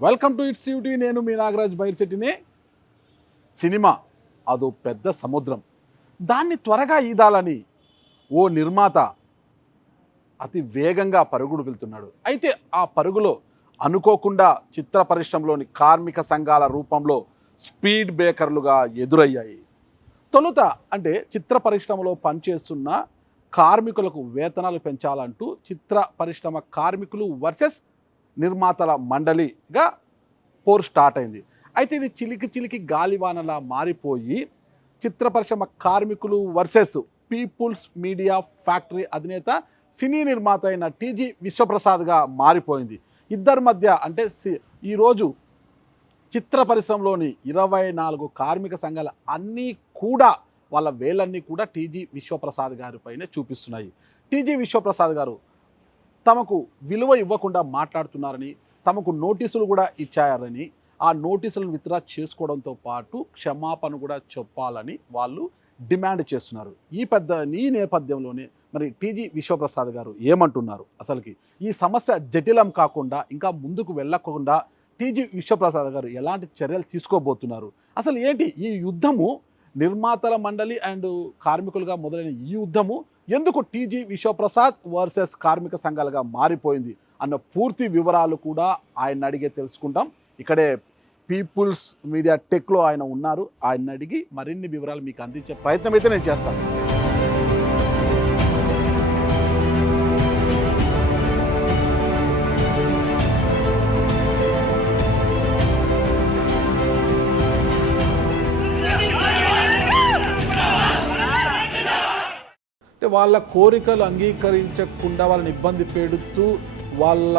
Welcome to it's UT. నేను మీ Nagaraj బైర్శెట్టిని. Cinema అదో పెద్ద సముద్రం. దాన్ని త్వరగా ఈదాలని ఓ నిర్మాత అతి వేగంగా పరుగుడు వెళ్తున్నాడు. అయితే ఆ పరుగులో అనుకోకుండా చిత్ర పరిశ్రమలోని కార్మిక సంఘాల రూపంలో స్పీడ్ బ్రేకర్లుగా ఎదురయ్యాయి. తొలుత అంటే చిత్ర పరిశ్రమలో పనిచేస్తున్న కార్మికులకు వేతనాలు పెంచాలంటూ చిత్ర పరిశ్రమ కార్మికులు వర్సెస్ నిర్మాతల మండలిగా పోరు స్టార్ట్ అయింది. అయితే ఇది చిలికి చిలికి గాలివానలా మారిపోయి చిత్ర పరిశ్రమ కార్మికులు వర్సెస్ పీపుల్స్ మీడియా ఫ్యాక్టరీ అధినేత సినీ నిర్మాత అయిన టీజీ విశ్వప్రసాద్గా మారిపోయింది. ఇద్దరి మధ్య అంటే ఈరోజు చిత్ర పరిశ్రమలోని 24 కార్మిక సంఘాలు అన్నీ కూడా వాళ్ళ వేలన్నీ కూడా టీజీ విశ్వప్రసాద్ గారిపైనే చూపిస్తున్నాయి. టీజీ విశ్వప్రసాద్ గారు తమకు విలువ ఇవ్వకుండా మాట్లాడుతున్నారని, తమకు నోటీసులు కూడా ఇచ్చారని, ఆ నోటీసులను విత్డ్రా చేసుకోవడంతో పాటు క్షమాపణ కూడా చెప్పాలని వాళ్ళు డిమాండ్ చేస్తున్నారు. ఈ నేపథ్యంలోనే మరి టీజీ విశ్వప్రసాద్ గారు ఏమంటున్నారు? అసలుకి ఈ సమస్య జటిలం కాకుండా ఇంకా ముందుకు వెళ్ళకుండా టీజీ విశ్వప్రసాద్ గారు ఎలాంటి చర్యలు తీసుకోబోతున్నారు? అసలు ఏంటి ఈ యుద్ధము? నిర్మాతల మండలి అండ్ కార్మికులుగా మొదలైన ఈ యుద్ధము ఎందుకు టీజీ విశ్వప్రసాద్ వర్సెస్ కార్మిక సంఘాలుగా మారిపోయింది అన్న పూర్తి వివరాలు కూడా ఆయన అడిగే తెలుసుకుంటాం. ఇక్కడే పీపుల్స్ మీడియా టెక్లో ఆయన ఉన్నారు. ఆయన అడిగి మరిన్ని వివరాలు మీకు అందించే ప్రయత్నం అయితే నేను చేస్తాను. అంటే వాళ్ళ కోరికలు అంగీకరించకుండా వాళ్ళని ఇబ్బంది పెడుతూ వాళ్ళ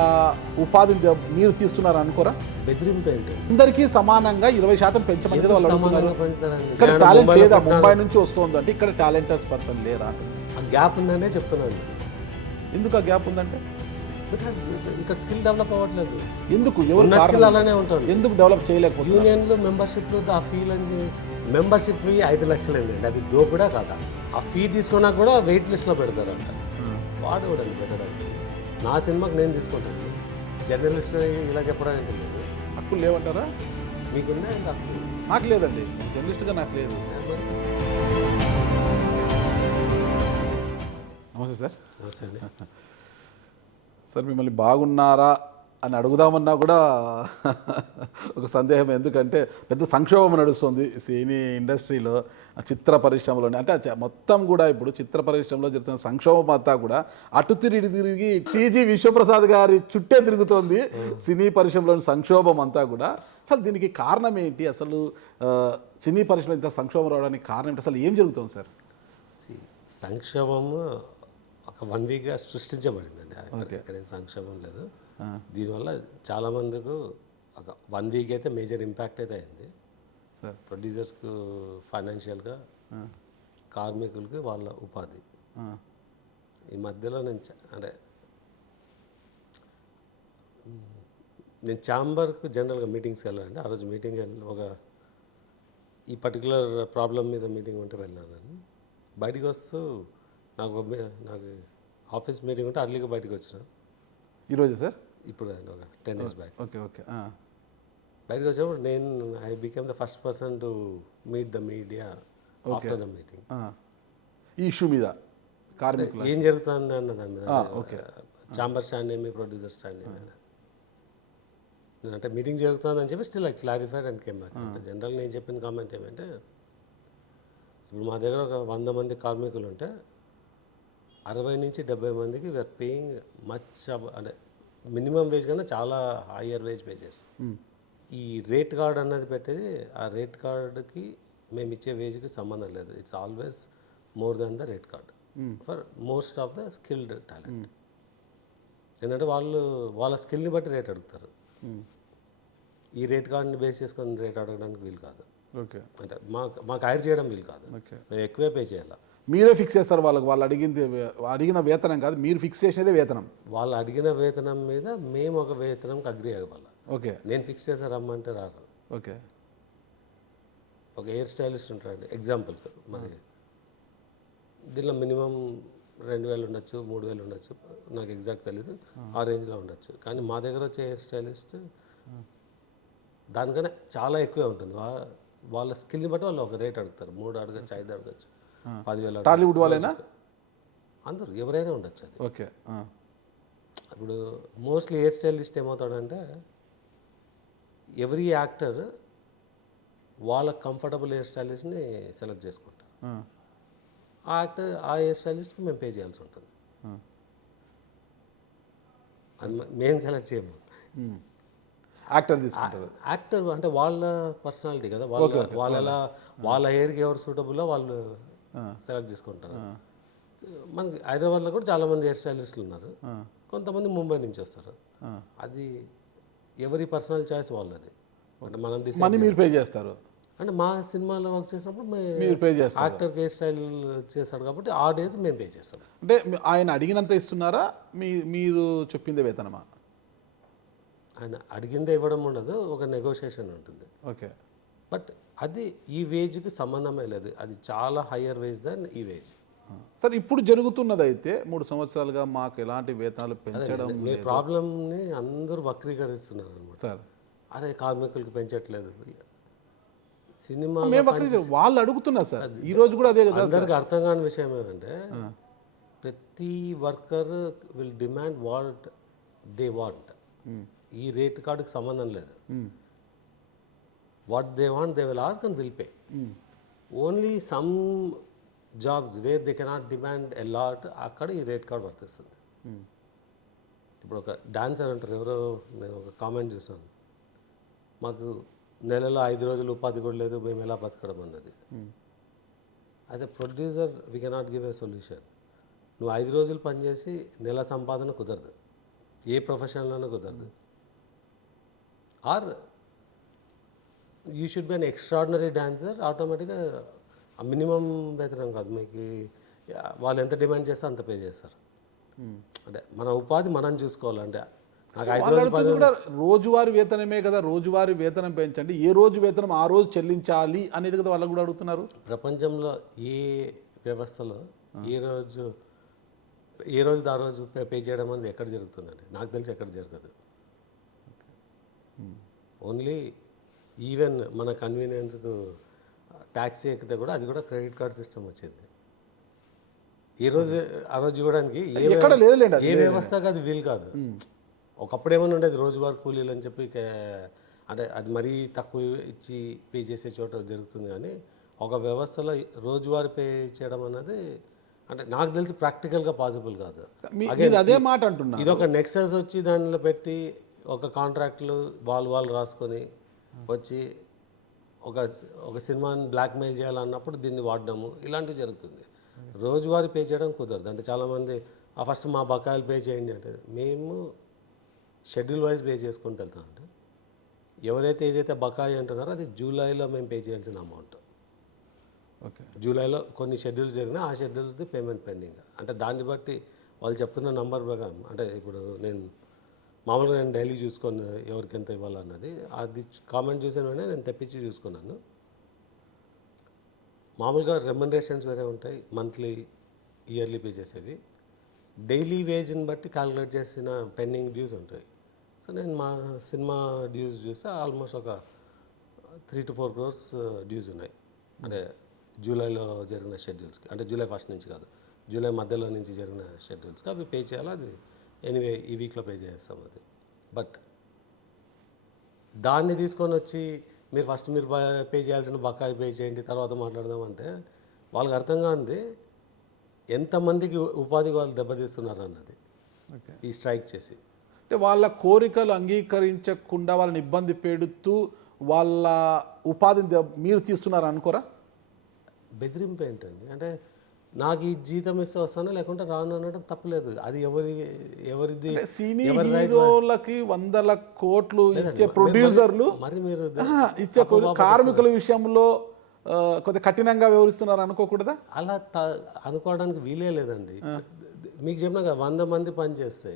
ఉపాధిని మీరు తీస్తున్నారు అనుకోరా? బెదిరింపు ఏంటి? అందరికీ సమానంగా 20% పెంచమని ఎందుకు వాళ్ళు సమానంగా అడుగుతున్నారు. పెంచుతారండి? ఇక్కడ నేను టాలెంట్ ముంబైలో లేదా? పుట్టినాను. ముంబై నుంచి వస్తుంది అంటే ఇక్కడ టాలెంటెడ్ పర్సన్ లేరా? ఆ గ్యాప్ ఉందనే చెప్తున్నాను. ఎందుకు ఆ గ్యాప్ ఉందంటే? ఇక్కడ స్కిల్ డెవలప్ అవ్వట్లేదు. ఎందుకు? ఎవరు ఉన్న స్కిల్ కారణం? అలానే ఉంటుంది. ఎందుకు డెవలప్ చేయలేకపోతున్నారు? యూనియన్లు మెంబర్షిప్లు ఆ ఫీల్ అని మెంబర్షిప్ ఫీ 5 లక్షలు అండి. అది దోపిడా కాదా? ఆ ఫీ తీసుకున్నా కూడా వెయిట్ లిస్ట్లో పెడతారంట. వాడు కూడా పెట్టడానికి నా సినిమాకి నేను తీసుకుంటాను. జర్నలిస్ట్ ఇలా చెప్పడం ఏంటి? హక్కులు లేవంటారా? మీకున్నా హక్కు. నాకు లేదండి, జర్నలిస్ట్గా నాకు లేదు. నమస్తే సార్. నమస్తే అండి. సార్, మిమ్మల్ని బాగున్నారా అని అడుగుదామన్నా కూడా ఒక సందేహం. ఎందుకంటే పెద్ద సంక్షోభం నడుస్తుంది సినీ ఇండస్ట్రీలో, చిత్ర పరిశ్రమలోనే. అంటే మొత్తం కూడా ఇప్పుడు చిత్ర పరిశ్రమలో జరుగుతున్న సంక్షోభం అంతా కూడా అటు తిరిగి టీజీ విశ్వప్రసాద్ గారి చుట్టే తిరుగుతోంది సినీ పరిశ్రమలోని సంక్షోభం అంతా కూడా. అసలు దీనికి కారణం ఏంటి? అసలు సినీ పరిశ్రమ ఇంత సంక్షోభం రావడానికి కారణం ఏంటి? అసలు ఏం జరుగుతుంది సార్? సంక్షోభం ఒక 1 వీక్గా సృష్టించబడిందండి. ఇక్కడ సంక్షోభం లేదు. దీనివల్ల చాలామందికి ఒక 1 వీక్ అయితే మేజర్ ఇంపాక్ట్ అయితే అయింది. ప్రొడ్యూసర్స్కు ఫైనాన్షియల్గా, కార్మికులకి వాళ్ళ ఉపాధి. ఈ మధ్యలో నేను ఛాంబర్కు జనరల్గా మీటింగ్స్కి వెళ్ళానండి. ఆ రోజు మీటింగ్ ఈ పర్టికులర్ ప్రాబ్లం మీద మీటింగ్ ఉంటే వెళ్ళాను. బయటికి వస్తూ నాకు ఆఫీస్ మీటింగ్ ఉంటే అర్లీగా బయటకు వచ్చిన. ఈరోజు సార్? ఇప్పుడు ఒక 10 days బ్యాక్. ఓకే. బయటకు వచ్చినప్పుడు I became the first person to meet the media after the meeting. ఈ ఇష్యూ మీద కార్మికులు ఏం జరుగుతుంది అన్న దాని మీద. ఛాంబర్ స్టాండ్ ఏమి, ప్రొడ్యూసర్ స్టాండ్ ఏమి అంటే మీటింగ్ జరుగుతుందని చెప్పి still I clarified and came back. General నేను చెప్పిన కామెంట్ ఏమంటే, ఇప్పుడు మా దగ్గర ఒక 100 మంది కార్మికులు ఉంటే 60 నుంచి 70 మందికి వీఆర్ పేయింగ్ మచ్ అంటే మినిమం వేజ్ కన్నా చాలా హయ్యర్ వేజ్ పే చేస్తాం. ఈ రేట్ కార్డ్ అన్నది పెట్టేది, ఆ రేట్ కార్డుకి మేము ఇచ్చే వేజ్కి సంబంధం లేదు. It's always more than the rate card for most of the skilled talent. ఎందుకంటే వాళ్ళ స్కిల్ని బట్టి రేట్ అడుగుతారు. ఈ రేట్ కార్డ్ని బేస్ చేసుకొని రేట్ అడగడానికి వీలు కాదు. ఓకే. అంటే మాకు హైర్ చేయడం వీలు కాదు. మేము ఎక్కువే పే చేయాలి. మీరే ఫిక్స్ చేస్తారు వాళ్ళకి? వాళ్ళు అడిగిన వేతనం కాదు, మీరు ఫిక్స్ చేసినదే వేతనం. వాళ్ళు అడిగిన వేతనం మీద మేము ఒక వేతనంకి అగ్రి అవ్వాలి. ఓకే. నేను ఫిక్స్ చేసా రమ్మంటే రారు. ఓకే. ఒక హెయిర్ స్టైలిస్ట్ ఉంటాడు ఎగ్జాంపుల్కి. మరి దీనిలో మినిమం 2000 ఉండొచ్చు, 3000 ఉండొచ్చు, నాకు ఎగ్జాక్ట్ తెలీదు. ఆ రేంజ్లో ఉండొచ్చు. కానీ మా దగ్గర వచ్చే హెయిర్ స్టైలిస్ట్ దానికన్నా చాలా ఎక్కువే ఉంటుంది. వాళ్ళ స్కిల్ని బట్టి వాళ్ళు ఒక రేట్ అడుగుతారు. 3 అడగచ్చు, 5 అడగచ్చు, 10,000 అడగచ్చు. టాలీవుడ్ వాళ్ళైనా? అందరూ ఎవరైనా ఉండొచ్చు అది. ఓకే. ఇప్పుడు మోస్ట్లీ హెయిర్ స్టైలిస్ట్ ఏమవుతాడంటే ఎవ్రీ యాక్టర్ వాళ్ళ కంఫర్టబుల్ హెయిర్ స్టైలిస్ట్ని సెలెక్ట్ చేసుకుంటారు. ఆ యాక్టర్ ఆ హెయిర్ స్టైలిస్ట్కి మేము పే చేయాల్సి ఉంటుంది. అది మేము సెలెక్ట్ చేయము. యాక్టర్ తీసుకుంటారు. యాక్టర్ అంటే వాళ్ళ పర్సనాలిటీ కదా, వాళ్ళ ఎలా వాళ్ళ హెయిర్కి ఎవరు సూటబుల్లో వాళ్ళు సెలెక్ట్ చేసుకుంటారు. మనకి హైదరాబాద్లో కూడా చాలామంది హెయిర్ స్టైలిస్టులు ఉన్నారు. కొంతమంది ముంబై నుంచి వస్తారు. అది ఎవరి పర్సనల్ చాయిస్ వాళ్ళది. అంటే మనం మనీ మీరు పే చేస్తారు. అంటే మా సినిమాలో వర్క్ చేసినప్పుడు మీరు పే చేస్తారు. యాక్టర్కి హెయిర్ స్టైల్ చేస్తాడు కాబట్టి ఆ డేస్ మేము పే చేస్తాం. అంటే ఆయన అడిగినంత ఇస్తున్నారా, మీరు చెప్పిందే వేతనమా? ఆయన అడిగిందే ఇవ్వడం ఉండదు, ఒక నెగోషియేషన్ ఉంటుంది. ఓకే. బట్ అది ఈ వేజ్కి సంబంధమే లేదు. అది చాలా హయ్యర్ వేజ్ దాన్ ఈ వేజ్. సార్ ఇప్పుడు జరుగుతున్నది అయితే 3 సంవత్సరాలుగా మాకు ఎలాంటి వేతనాలు పెంచడం మీ ప్రాబ్లమ్ని అందరూ వక్రీకరిస్తున్నారు అనమాట. సార్ అరే కార్మికులకు పెంచట్లేదు. సినిమా వాళ్ళు అడుగుతున్నారు సార్, ఈ రోజు కూడా అదే కదా. అందరికి అర్థం కాని విషయం ఏమంటే ప్రతి worker will demand what they want. ఈ రేట్ కార్డుకి సంబంధం లేదు. What they want they will ask and will pay. Only some jobs where they cannot demand a lot, అక్కడ ఈ రేట్ కార్డ్ వర్తిస్తుంది. ఇప్పుడు ఒక డాన్సర్ అంటారు, ఎవరో నేను ఒక కామెంట్ చూసాను, మాకు నెలలో 5 రోజులు ఉపాధి కూడా లేదు, మేము ఎలా బతకడం అన్నది. As a producer we cannot give a solution. నువ్వు 5 రోజులు పనిచేసి నెల సంపాదన కుదరదు, ఏ ప్రొఫెషన్లోనూ కుదరదు. Are you should be an extraordinary dancer, ఆటోమేటిక్గా మినిమం వేతనం కాదు మీకు, వాళ్ళు ఎంత డిమాండ్ చేస్తే అంత పే చేస్తారు. అంటే మన ఉపాధి మనం చూసుకోవాలంటే నాకు 5 రోజులు కూడా రోజువారీ వేతనమే కదా, రోజువారీ వేతనం పెంచండి, ఏ రోజు వేతనం ఆ రోజు చెల్లించాలి అనేది కదా వాళ్ళకు కూడా అడుగుతున్నారు. ప్రపంచంలో ఏ వ్యవస్థలో ఏ రోజు ఆ రోజు పే చేయడం అనేది ఎక్కడ జరుగుతుందండి? నాకు తెలిసి ఎక్కడ జరగదు. ఓన్లీ ఈవెన్ మన కన్వీనియన్స్కు ట్యాక్సీ ఎక్కితే కూడా అది కూడా క్రెడిట్ కార్డ్ సిస్టమ్ వచ్చింది. ఈ రోజు ఆ రోజు ఇవ్వడానికి ఎక్కడ లేదులేండి, ఏ వ్యవస్థకు అది వీలు కాదు. ఒకప్పుడు ఏమైనా ఉండేది రోజువారీ కూలీలు అని చెప్పి, అంటే అది మరీ తక్కువ ఇచ్చి పే చేసే చోట జరుగుతుంది. కానీ ఒక వ్యవస్థలో రోజువారీ పే చేయడం అన్నది అంటే నాకు తెలిసి ప్రాక్టికల్గా పాసిబుల్ కాదు. అదే మాట అంటున్నా. ఇది ఒక నెక్సెస్ వచ్చి దానిలో పెట్టి ఒక కాంట్రాక్ట్లు వాళ్ళు రాసుకొని వచ్చి ఒక సినిమాని బ్లాక్మెయిల్ చేయాలన్నప్పుడు దీన్ని వాడడము ఇలాంటివి జరుగుతుంది. రోజువారీ పే చేయడం కుదరదు. అంటే చాలామంది ఫస్ట్ మా బకాయిలు పే చేయండి అంటే, మేము షెడ్యూల్ వైజ్ పే చేసుకుంటూ వెళ్తాం. అంటే ఎవరైతే ఏదైతే బకాయి అంటున్నారో అది జూలైలో మేము పే చేయాల్సిన అమౌంట్. ఓకే. జూలైలో కొన్ని షెడ్యూల్స్ జరిగినా ఆ షెడ్యూల్స్ది పేమెంట్ పెండింగ్. అంటే దాన్ని బట్టి వాళ్ళు చెప్తున్న నంబర్ ప్రకారం, అంటే ఇప్పుడు మామూలుగా నేను డైలీ చూసుకొని ఎవరికి ఎంత ఇవ్వాలన్నది, అది కామెంట్ చూసిన వెంటనే నేను తెప్పించి చూసుకున్నాను. మామూలుగా రెమ్యునరేషన్స్ వేరే ఉంటాయి, మంత్లీ ఇయర్లీ పే చేసేవి. డైలీ వేజ్ని బట్టి క్యాలిక్యులేట్ చేసిన పెండింగ్ డ్యూస్ ఉంటాయి. సో నేను మా సినిమా డ్యూస్ చూస్తే ఆల్మోస్ట్ ఒక 3 to 4 crores డ్యూస్ ఉన్నాయి. అంటే జూలైలో జరిగిన షెడ్యూల్స్కి, అంటే జూలై 1st నుంచి కాదు, జూలై మధ్యలో నుంచి జరిగిన షెడ్యూల్స్కి అవి పే చేయాలి. అది ఎనీవే ఈ వీక్లో పే చేస్తాం అది. బట్ దాన్ని తీసుకొని వచ్చి మీరు ఫస్ట్ మీరు పే చేయాల్సిన బకాయి పే చేయండి తర్వాత మాట్లాడదామంటే వాళ్ళకి అర్థం కాంది ఎంతమందికి ఉపాధి వాళ్ళు దెబ్బతీస్తున్నారు అన్నది ఈ స్ట్రైక్ చేసి. అంటే వాళ్ళ కోరికలు అంగీకరించకుండా వాళ్ళని ఇబ్బంది పెడుతూ వాళ్ళ ఉపాధిని మీరు తీస్తున్నారు అనుకోరా? బెదిరింపు ఏంటండి? అంటే నాకు ఈ జీతం ఇస్తే వస్తాను లేకుంటే రాను అనడం తప్పలేదు. అది ఎవరిది? సీనియర్ హీరోలకి 100 కోట్లు ఇచ్చే ప్రొడ్యూసర్లు మరి మీరు ఇచ్చే కార్మికుల విషయంలో కొద్దిగా కఠినంగా వ్యవహరిస్తున్నారు అనుకోకూడదా? అలా అనుకోవడానికి వీలే లేదండి. మీకు చెప్పినా కదా 100 మంది పనిచేస్తే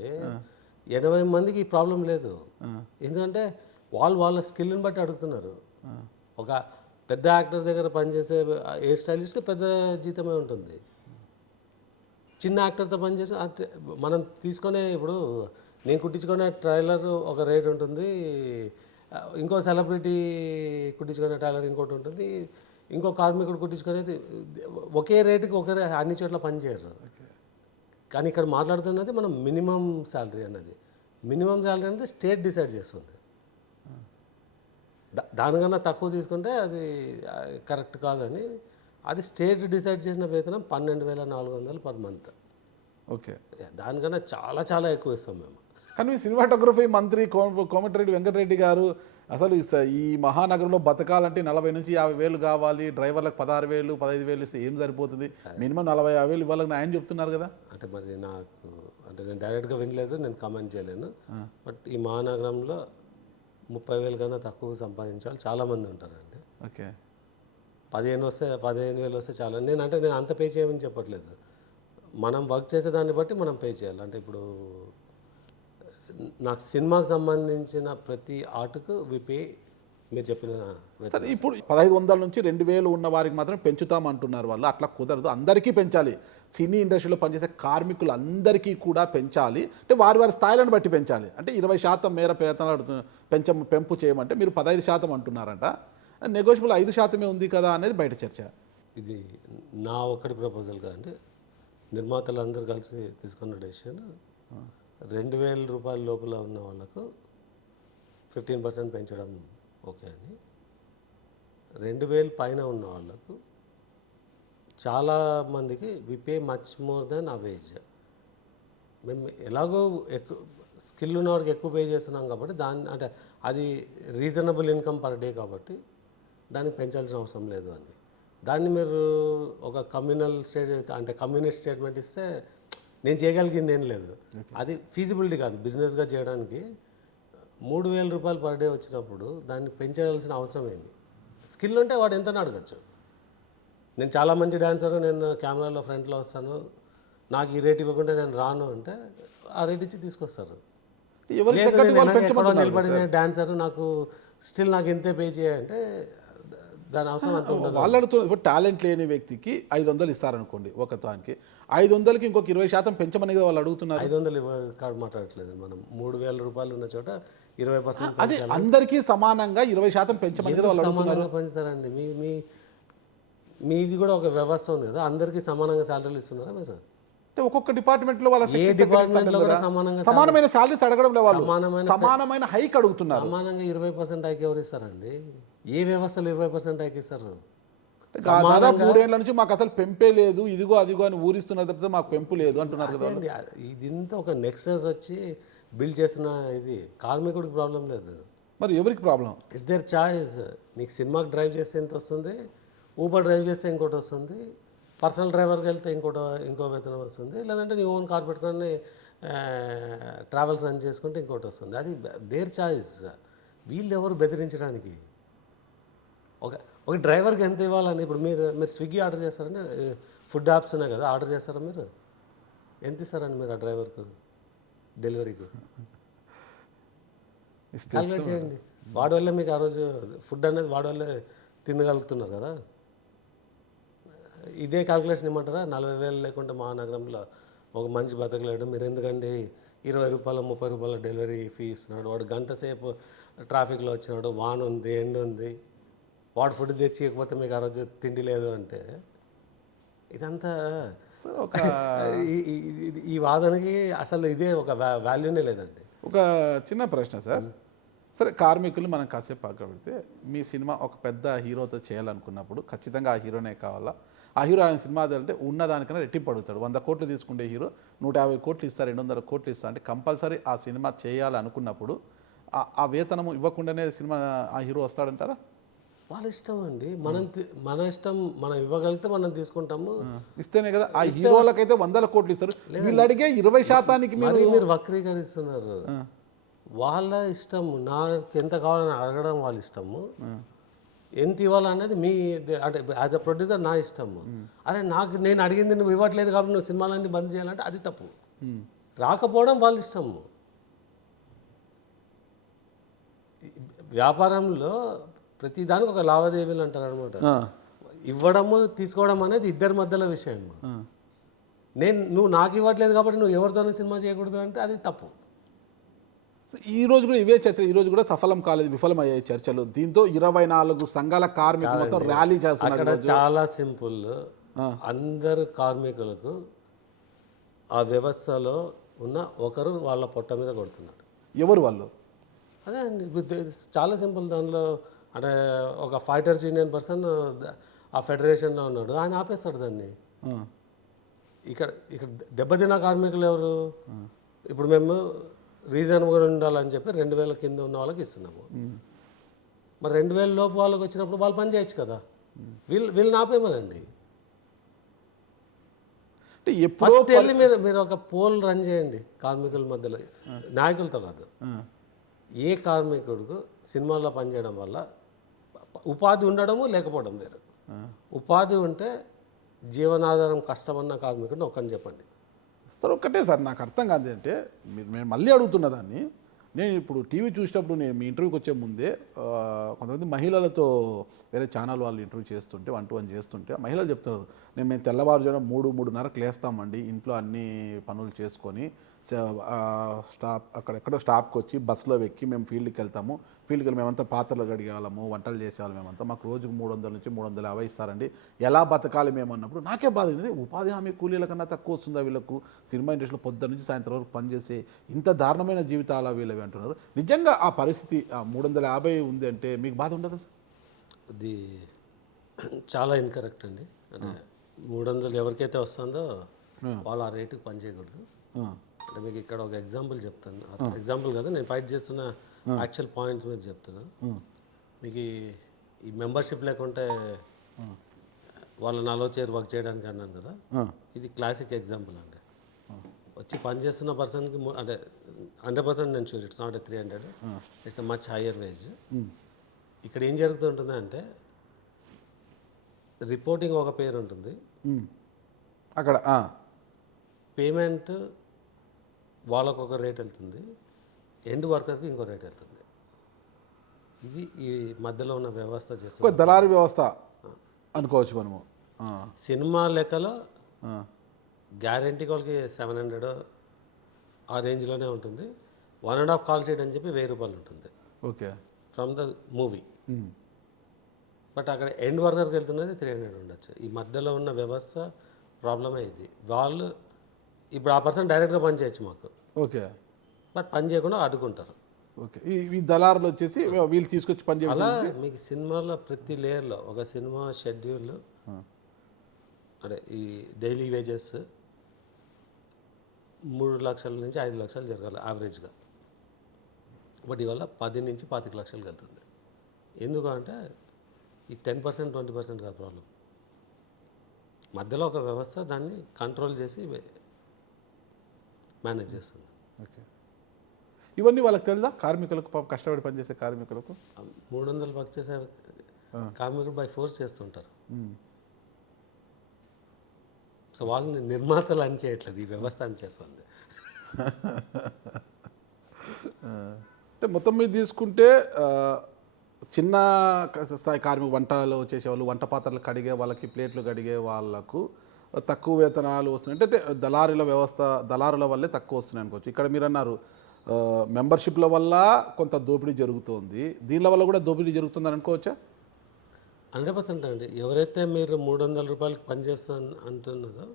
80 మందికి ఈ ప్రాబ్లం లేదు. ఎందుకంటే వాళ్ళ స్కిల్ని బట్టి అడుగుతున్నారు. ఒక పెద్ద యాక్టర్ దగ్గర పనిచేసే హెయిర్ స్టైలిస్ట్కి పెద్ద జీతమే ఉంటుంది. చిన్న యాక్టర్తో పనిచేసే మనం తీసుకునే, ఇప్పుడు నేను కుట్టించుకునే ట్రైలర్ ఒక రేట్ ఉంటుంది, ఇంకో సెలబ్రిటీ కుట్టించుకునే టైలర్ ఇంకోటి ఉంటుంది, ఇంకో కార్మికుడు కుట్టించుకునేది ఒకే రేటుకి ఒకే అన్ని చోట్ల పనిచేయరు. కానీ ఇక్కడ మాట్లాడుతున్నది మనం మినిమం శాలరీ అన్నది. మినిమం శాలరీ అనేది స్టేట్ డిసైడ్ చేస్తుంది. దానికన్నా తక్కువ తీసుకుంటే అది కరెక్ట్ కాదని, అది స్టేట్ డిసైడ్ చేసిన వేతనం 12,400 పర్ మంత్. ఓకే. దానికన్నా చాలా చాలా ఎక్కువ ఇస్తాం మేము. కానీ మీ సినిమాటోగ్రఫీ మంత్రి కోమటిరెడ్డి వెంకటరెడ్డి గారు అసలు ఈ మహానగరంలో బతకాలంటే 40 నుంచి 50,000 కావాలి, డ్రైవర్లకు 16,000 15,000 ఇస్తే ఏం సరిపోతుంది, మినిమం 40,000 ఇవ్వాలని ఆయన చెప్తున్నారు కదా. అంటే మరి నాకు అంటే నేను డైరెక్ట్గా వినలేదు, నేను కామెంట్ చేయలేను. బట్ ఈ మహానగరంలో 30,000 కన్నా తక్కువ సంపాదించాలి చాలామంది ఉంటారండి. ఓకే. 15,000 వస్తే చాలా. నేను అంత పే చేయమని చెప్పట్లేదు, మనం వర్క్ చేసే దాన్ని బట్టి మనం పే చేయాలి. అంటే ఇప్పుడు నాకు సినిమాకి సంబంధించిన ప్రతి ఆర్ట్కు విపే మీరు చెప్పిన సరే. ఇప్పుడు 1,500 నుంచి 2,000 ఉన్న వారికి మాత్రం పెంచుతామంటున్నారు వాళ్ళు. అట్లా కుదరదు, అందరికీ పెంచాలి. సినీ ఇండస్ట్రీలో పనిచేసే కార్మికులు అందరికీ కూడా పెంచాలి. అంటే వారి వారి స్థాయిలను బట్టి పెంచాలి. అంటే 20% మేర పెంపు చేయమంటే మీరు 15% అంటున్నారంట. నెగోషియబుల్ 5% ఉంది కదా అనేది బయట చర్చ. ఇది నా ఒక్కటి ప్రపోజల్ కాదండి, నిర్మాతలు అందరూ కలిసి తీసుకున్న డెసిషన్. 2,000 రూపాయల లోపల ఉన్న వాళ్ళకు 15% పెంచడం ఓకే అని, 2,000 పైన ఉన్న వాళ్ళకు చాలా మందికి we pay much more than average. మేము ఎలాగో ఎక్కువ స్కిల్ ఉన్న వాడికి ఎక్కువ పే చేస్తున్నాం కాబట్టి అంటే అది రీజనబుల్ ఇన్కమ్ పర్ డే కాబట్టి దానికి పెంచాల్సిన అవసరం లేదు అని. దాన్ని మీరు ఒక కమ్యూనిస్ట్ స్టేట్మెంట్ ఇస్తే నేను చేయగలిగింది ఏం లేదు. అది ఫీజిబిలిటీ కాదు బిజినెస్గా చేయడానికి. 3,000 రూపాయలు పర్ డే వచ్చినప్పుడు దాన్ని పెంచాల్సిన అవసరం ఏంటి? స్కిల్ ఉంటే వాడు ఎంతని అడగచ్చు. నేను చాలా మంచి డ్యాన్సర్, నేను కెమెరాలో ఫ్రంట్లో వస్తాను, నాకు ఈ రేట్ ఇవ్వకుండా నేను రాను అంటే ఆ రేట్ ఇచ్చి తీసుకొస్తారు. నిలబడిన డాన్సర్ నాకు స్టిల్ నాకు ఎంతే పే చేయాలంటే దాని అవసరం అంత ఉండదు. వాళ్ళు అడుగుతున్నారు. ఇప్పుడు టాలెంట్ లేని వ్యక్తికి 500 ఇస్తారనుకోండి, ఒక దానికి 500కి ఇంకొక 20% పెంచమని వాళ్ళు అడుగుతున్నారు. 500 కార్డు మాట్లాడట్లేదు మనం. 3,000 రూపాయలు ఉన్న చోట 20% అదే అందరికీ సమానంగా 20% పెంచమని వాళ్ళు సమానంగా పెంచుతారండి. మీది కూడా ఒక వ్యవస్థ ఉంది కదా, అందరికీ సమానంగా శాలరీలు ఇస్తున్నారా మీరు? అంటే ఒక్కొక్క డిపార్ట్మెంట్లో వాళ్ళ ఏ డిపార్ట్మెంట్లో కూడా సమానమైన శాలరీస్ అడగడం లేదు వాళ్ళు, సమానమైన హైక్ అడుగుతున్నారు. సమానంగా 20% హైక్ ఎవరు ఇస్తారండి? ఏ వ్యవస్థలు 20% హైక్ ఇస్తారు? దాదాపు 3 ఏళ్ల నుంచి మాకు అసలు పెంపే లేదు, ఇదిగో అదిగో అని ఊరిస్తున్నారు తప్పితే మాకు పెంపు లేదు అంటున్నారు కదా. ఇదింతా ఒక నెక్సెస్ వచ్చి బిల్డ్ చేసిన ఇది. కార్మికుడికి ప్రాబ్లం లేదు, మరి ఎవరికి ప్రాబ్లం? It's their choice. నీకు సినిమాకి డ్రైవ్ చేస్తే ఎంత వస్తుంది, ఊబర్ డ్రైవ్ చేస్తే ఇంకోటి వస్తుంది, పర్సనల్ డ్రైవర్కి వెళ్తే ఇంకో వేతనం వస్తుంది, లేదంటే నీ ఓన్ కార్ పెట్టుకొని ట్రావెల్స్ రన్ చేసుకుంటే ఇంకోటి వస్తుంది. అది దేర్ చాయిస్. వీళ్ళు ఎవరు బెదిరించడానికి? ఒక డ్రైవర్కి ఎంత ఇవ్వాలని ఇప్పుడు మీరు స్విగ్గీ ఆర్డర్ చేస్తారంటే ఫుడ్ యాప్స్ ఉన్నాయి కదా, ఆర్డర్ చేస్తారా మీరు? ఎంత ఇస్తారండి మీరు ఆ డ్రైవర్కు డెలివరీకి? క్యాల్కులేట్ చేయండి. వాడి వల్లే మీకు ఆ రోజు ఫుడ్ అనేది వాడి వల్లే తినగలుగుతున్నారు కదా. ఇదే క్యాల్కులేషన్ ఇమ్మంటారా? 40,000 లేకుండా మహానగరంలో ఒక మనిషి బతకలేడు, మీరు ఎందుకండి 20 రూపాయలు 30 రూపాయల డెలివరీ ఫీ ఇస్తున్నాడు, వాడు గంట సేపు ట్రాఫిక్లో వచ్చినాడు, వాన్ ఉంది, ఎండ్ ఉంది, వాడు ఫుడ్ తెచ్చియకపోతే మీకు ఆ రోజు తిండి లేదు అంటే ఇదంతా ఈ వాదనకి అసలు ఇదే ఒక వాల్యూనే లేదండి. ఒక చిన్న ప్రశ్న సార్. సరే, కార్మికులు మనం కాసేపు పక్కన పెడితే, మీ సినిమా ఒక పెద్ద హీరోతో చేయాలనుకున్నప్పుడు ఖచ్చితంగా ఆ హీరోనే కావాలా? ఆ హీరో ఆయన సినిమా అంటే ఉన్నదానికన్నా రెట్టింపు అడుగుతాడు. 100 కోట్లు తీసుకుంటే హీరో 150 కోట్లు ఇస్తారు, 200 కోట్లు ఇస్తారు. అంటే కంపల్సరీ ఆ సినిమా చేయాలనుకున్నప్పుడు ఆ వేతనము ఇవ్వకుండానే సినిమా ఆ హీరో వస్తాడంటారా? వాళ్ళ ఇష్టం అండి. మన ఇష్టం, మనం ఇవ్వగలిగితే మనం తీసుకుంటాము, ఇస్తేనే కదా. ఆ హీరోలకైతే 100 కోట్లు ఇస్తారు, వీళ్ళు అడిగే 20% మీరు వక్రీకరిస్తున్నారు. వాళ్ళ ఇష్టము, నాకు ఎంత కావాలని అడగడం వాళ్ళ ఇష్టము, ఎంత ఇవ్వాలనేది మీ అంటే యాజ్ అ ప్రొడ్యూసర్ నా ఇష్టము. అరే నేను అడిగింది నువ్వు ఇవ్వట్లేదు కాబట్టి నువ్వు సినిమాలన్నీ బంద్ చేయాలంటే అది తప్పు. రాకపోవడం వాళ్ళ ఇష్టము. వ్యాపారంలో ప్రతిదానికి ఒక లావాదేవీలు అంటారు అనమాట. ఇవ్వడము తీసుకోవడం అనేది ఇద్దరి మధ్యలో విషయం. నువ్వు నాకు ఇవ్వట్లేదు కాబట్టి నువ్వు ఎవరితోనూ సినిమా చేయకూడదు అంటే అది తప్పు. ఈ రోజు కూడా ఇవే చర్చలు, ఈ రోజు కూడా సఫలం కాలేదు, విఫలమయ్యాయి చర్చలు. దీంతో 24 సంఘాల కార్మికులు మొత్తం ర్యాలీ చేస్తున్నారు అక్కడ ఈరోజు. చాలా సింపుల్. అందరు కార్మికులకు ఆ వ్యవస్థలో ఉన్న ఒకరు వాళ్ళ పొట్ట మీద కొడుతున్నాడు. ఎవరు వాళ్ళు? అదే అండి, చాలా సింపుల్. దానిలో అంటే ఒక ఫైటర్స్ యూనియన్ పర్సన్ ఆ ఫెడరేషన్లో ఉన్నాడు, ఆయన ఆపేస్తాడు దాన్ని. ఆ, ఇక్కడ ఇక్కడ దెబ్బతిన్న కార్మికులు ఎవరు? ఇప్పుడు మేము రీజనబుల్గా ఉండాలని చెప్పి 2000 కింద ఉన్న వాళ్ళకి ఇస్తున్నాము. మరి 2000 లోపు వాళ్ళకి వచ్చినప్పుడు వాళ్ళు పని చేయొచ్చు కదా. వీళ్ళని ఆపేమనండి. అంటే ఎప్పుడో ఫస్ట్ వెళ్ళి మీరు ఒక పోల్ రన్ చేయండి కార్మికుల మధ్యలో, నాయకులతో కాదు. ఏ కార్మికుడికి సినిమాల్లో పనిచేయడం వల్ల ఉపాధి ఉండడము లేకపోవడం వేరు. ఉపాధి ఉంటే జీవనాధారం కష్టమన్న కార్మికుడిని ఒక్కని చెప్పండి. సార్ ఒక్కటే సార్ నాకు అర్థం కాదు అంటే, నేను మళ్ళీ అడుగుతున్న దాన్ని. నేను ఇప్పుడు టీవీ చూసినప్పుడు, నేను మీ ఇంటర్వ్యూకి వచ్చే ముందే కొంతమంది మహిళలతో వేరే ఛానల్ వాళ్ళు ఇంటర్వ్యూ చేస్తుంటే 1-to-1 చేస్తుంటే ఆ మహిళలు చెప్తున్నారు, మేము తెల్లవారుజామున 3-3:30కి లేస్తామండి, ఇంట్లో అన్ని పనులు చేసుకొని అక్కడెక్కడో స్టాప్కి వచ్చి బస్సులో ఎక్కి మేము ఫీల్డ్కి వెళ్తాము. ఫీల్డ్కి వెళ్ళి మేమంతా పాత్రలు కడిగేవాళ్ళము, వంటలు చేసేవాళ్ళం, మేమంతా మాకు రోజుకు 300 నుంచి 350 ఇస్తారండి, ఎలా బతకాలి మేము అన్నప్పుడు నాకే బాధ అయింది. ఉపాధి హామీ కూలీల కన్నా తక్కువ వస్తుందా వీళ్ళకు? సినిమా ఇండస్ట్రీలో పొద్దున్న నుంచి సాయంత్రం వరకు పనిచేసే ఇంత దారుణమైన జీవితాలు వీళ్ళవి అంటున్నారు. నిజంగా ఆ పరిస్థితి 350 ఉంది అంటే మీకు బాధ ఉండదు సార్? అది చాలా ఇన్కరెక్ట్ అండి. అంటే 300 ఎవరికైతే వస్తుందో వాళ్ళు ఆ రేటుకి పని చేయకూడదు. అంటే మీకు ఇక్కడ ఒక ఎగ్జాంపుల్ చెప్తాను. ఎగ్జాంపుల్ కదా, నేను ఫైట్ చేస్తున్న యాక్చువల్ పాయింట్స్ మీద చెప్తున్నాను. మీకు ఈ మెంబర్షిప్ లేకుంటే వాళ్ళని అలో చేయరు వర్క్ చేయడానికి అన్నాను కదా, ఇది క్లాసిక్ ఎగ్జాంపుల్ అండి. వచ్చి పని చేస్తున్న పర్సన్కి అంటే 100% నేను sure it's not 300, it's much higher wage. ఇక్కడ ఏం జరుగుతుంటుంది అంటే, రిపోర్టింగ్ ఒక పేరు ఉంటుంది, అక్కడ పేమెంట్ వాళ్ళకు ఒక రేట్ వెళ్తుంది, ఎండ్ వర్కర్కి ఇంకో రేట్ వెళ్తుంది. ఇది ఈ మధ్యలో ఉన్న వ్యవస్థ చేస్తుంది, దళారీ వ్యవస్థ అనుకోవచ్చు మనము. సినిమా లెక్కలో గ్యారంటీకి వాళ్ళకి 700 ఆ రేంజ్లోనే ఉంటుంది. 1.5 కాల్ షీట్ అని చెప్పి 1000 రూపాయలు ఉంటుంది. Okay, from the movie. But అక్కడ ఎండ్ వర్కర్కి వెళ్తున్నది 300 ఉండొచ్చు. ఈ మధ్యలో ఉన్న వ్యవస్థ ప్రాబ్లమే ఇది. వాళ్ళు ఇప్పుడు ఆ పర్సన్ డైరెక్ట్గా పని చేయొచ్చు మాకు, ఓకే, బట్ పని చేయకుండా అడ్డుకుంటారు. ఓకే, ఈ దళారులు వచ్చేసి వీళ్ళు తీసుకొచ్చి పని చేయాలి. అలా మీకు సినిమాలో ప్రతి లేయర్లో ఒక సినిమా షెడ్యూల్, అంటే ఈ డైలీ వేజెస్ 3 లక్షల నుంచి 5 లక్షలు జరగాలి యావరేజ్గా. బట్ ఇవాళ 10 నుంచి 25 లక్షలకు వెళ్తుంది. ఎందుకు అంటే ఈ 10% 20% కాదు ప్రాబ్లం, మధ్యలో ఒక వ్యవస్థ దాన్ని కంట్రోల్ చేసి మేనేజ్ చేస్తుంది. ఓకే, ఇవన్నీ వాళ్ళకి తెలుదా? కార్మికులకు, పాపం కష్టపడి పనిచేసే కార్మికులకు 300 వర్క్ చేసే కార్మికులు బై ఫోర్స్ చేస్తుంటారు. సో వాళ్ళని నిర్మాతలు అని చేయట్లేదు, ఈ వ్యవస్థ అని చేస్తుంది. అంటే మొత్తం మీద తీసుకుంటే చిన్న స్థాయి కార్మిక వంటలు చేసేవాళ్ళు, వంట పాత్రలు కడిగే వాళ్ళకి, ప్లేట్లు కడిగే వాళ్ళకు తక్కువ వేతనాలు వస్తున్నాయి. అంటే దళారుల వ్యవస్థ, దళారుల వల్లే తక్కువ వస్తున్నాయి అనుకోవచ్చు. ఇక్కడ మీరు అన్నారు మెంబర్షిప్ల వల్ల కొంత దోపిడీ జరుగుతుంది, దీనిల వల్ల కూడా దోపిడీ జరుగుతుందని అనుకోవచ్చా? 100% అండి. ఎవరైతే మీరు 300 రూపాయలకి పనిచేస్తాను అంటున్నదో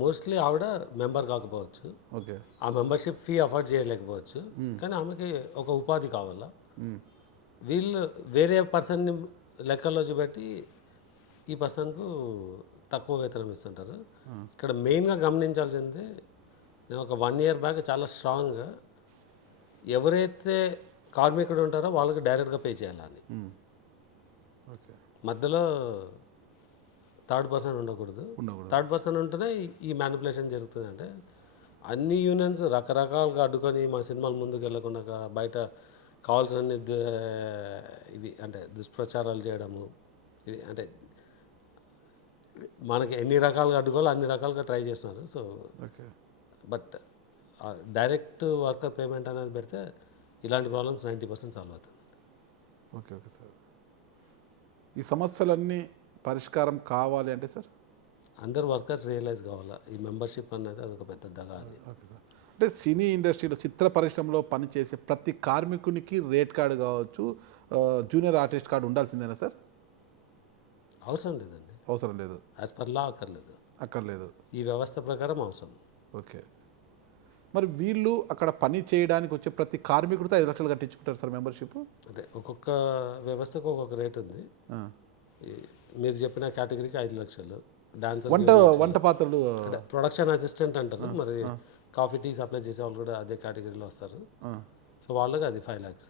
మోస్ట్లీ ఆవిడ మెంబర్ కాకపోవచ్చు, ఓకే, ఆ మెంబర్షిప్ ఫీ అఫోర్డ్ చేయలేకపోవచ్చు, కానీ ఆమెకి ఒక ఉపాధి కావాలా. వీళ్ళు వేరే పర్సన్ని లెక్కల్లో చూపెట్టి ఈ పర్సన్కు తక్కువ వేతనం ఇస్తుంటారు. ఇక్కడ మెయిన్గా గమనించాల్సింది, నేను ఒక 1 year బ్యాక్ చాలా స్ట్రాంగ్గా ఎవరైతే కార్మికుడు ఉంటారో వాళ్ళకి డైరెక్ట్గా పే చేయాలని, ఓకే, మధ్యలో థర్డ్ పర్సన్ ఉండకూడదు. థర్డ్ పర్సన్ ఉంటేనే ఈ మ్యానిపులేషన్ జరుగుతుంది. అంటే అన్ని యూనియన్స్ రకరకాలుగా అడ్డుకొని మా సినిమాలు ముందుకు వెళ్ళకుండా బయట కావాల్సిన ఇవి అంటే దుష్ప్రచారాలు చేయడము, ఇది అంటే మనకి ఎన్ని రకాలుగా అడ్డుకోవాలో అన్ని రకాలుగా ట్రై చేస్తున్నారు. So okay, but direct worker payment అనేది పెడితే ఇలాంటి ప్రాబ్లమ్స్ 90% సాల్వ్ అవుతుంది. Okay, okay sir. ఈ సమస్యలన్నీ పరిష్కారం కావాలి అంటే సార్ అందరు వర్కర్స్ రియలైజ్ కావాలా, ఈ మెంబర్షిప్ అనేది అదొక పెద్ద దగా అని. Okay sir. అంటే సినీ ఇండస్ట్రీలో చిత్ర పరిశ్రమలో పనిచేసే ప్రతి కార్మికునికి రేట్ కార్డు కావచ్చు, జూనియర్ ఆర్టిస్ట్ కార్డు ఉండాల్సిందేనా సార్? అవసరం లేదండి, అవసరం లేదు, యాజ్ పర్ లా అక్కర్లేదు, అక్కర్లేదు. ఈ వ్యవస్థ ప్రకారం అవసరం. ఓకే. మరి వీళ్ళు అక్కడ పని చేయడానికి వచ్చే ప్రతి కార్మికుడితో 5 లక్షలు కట్టించుకుంటారు సార్ మెంబర్షిప్? అంటే ఒక్కొక్క వ్యవస్థకు ఒక్కొక్క రేట్ ఉంది. మీరు చెప్పిన కేటగిరీకి 5 లక్షలు, డాన్సర్ వంట పాత్రలు ప్రొడక్షన్ అసిస్టెంట్ అంటారు, మరి కాఫీ టీ సప్లై చేసే వాళ్ళు కూడా అదే కేటగిరీలో వస్తారు. సో వాళ్ళకి అది 5 lakhs.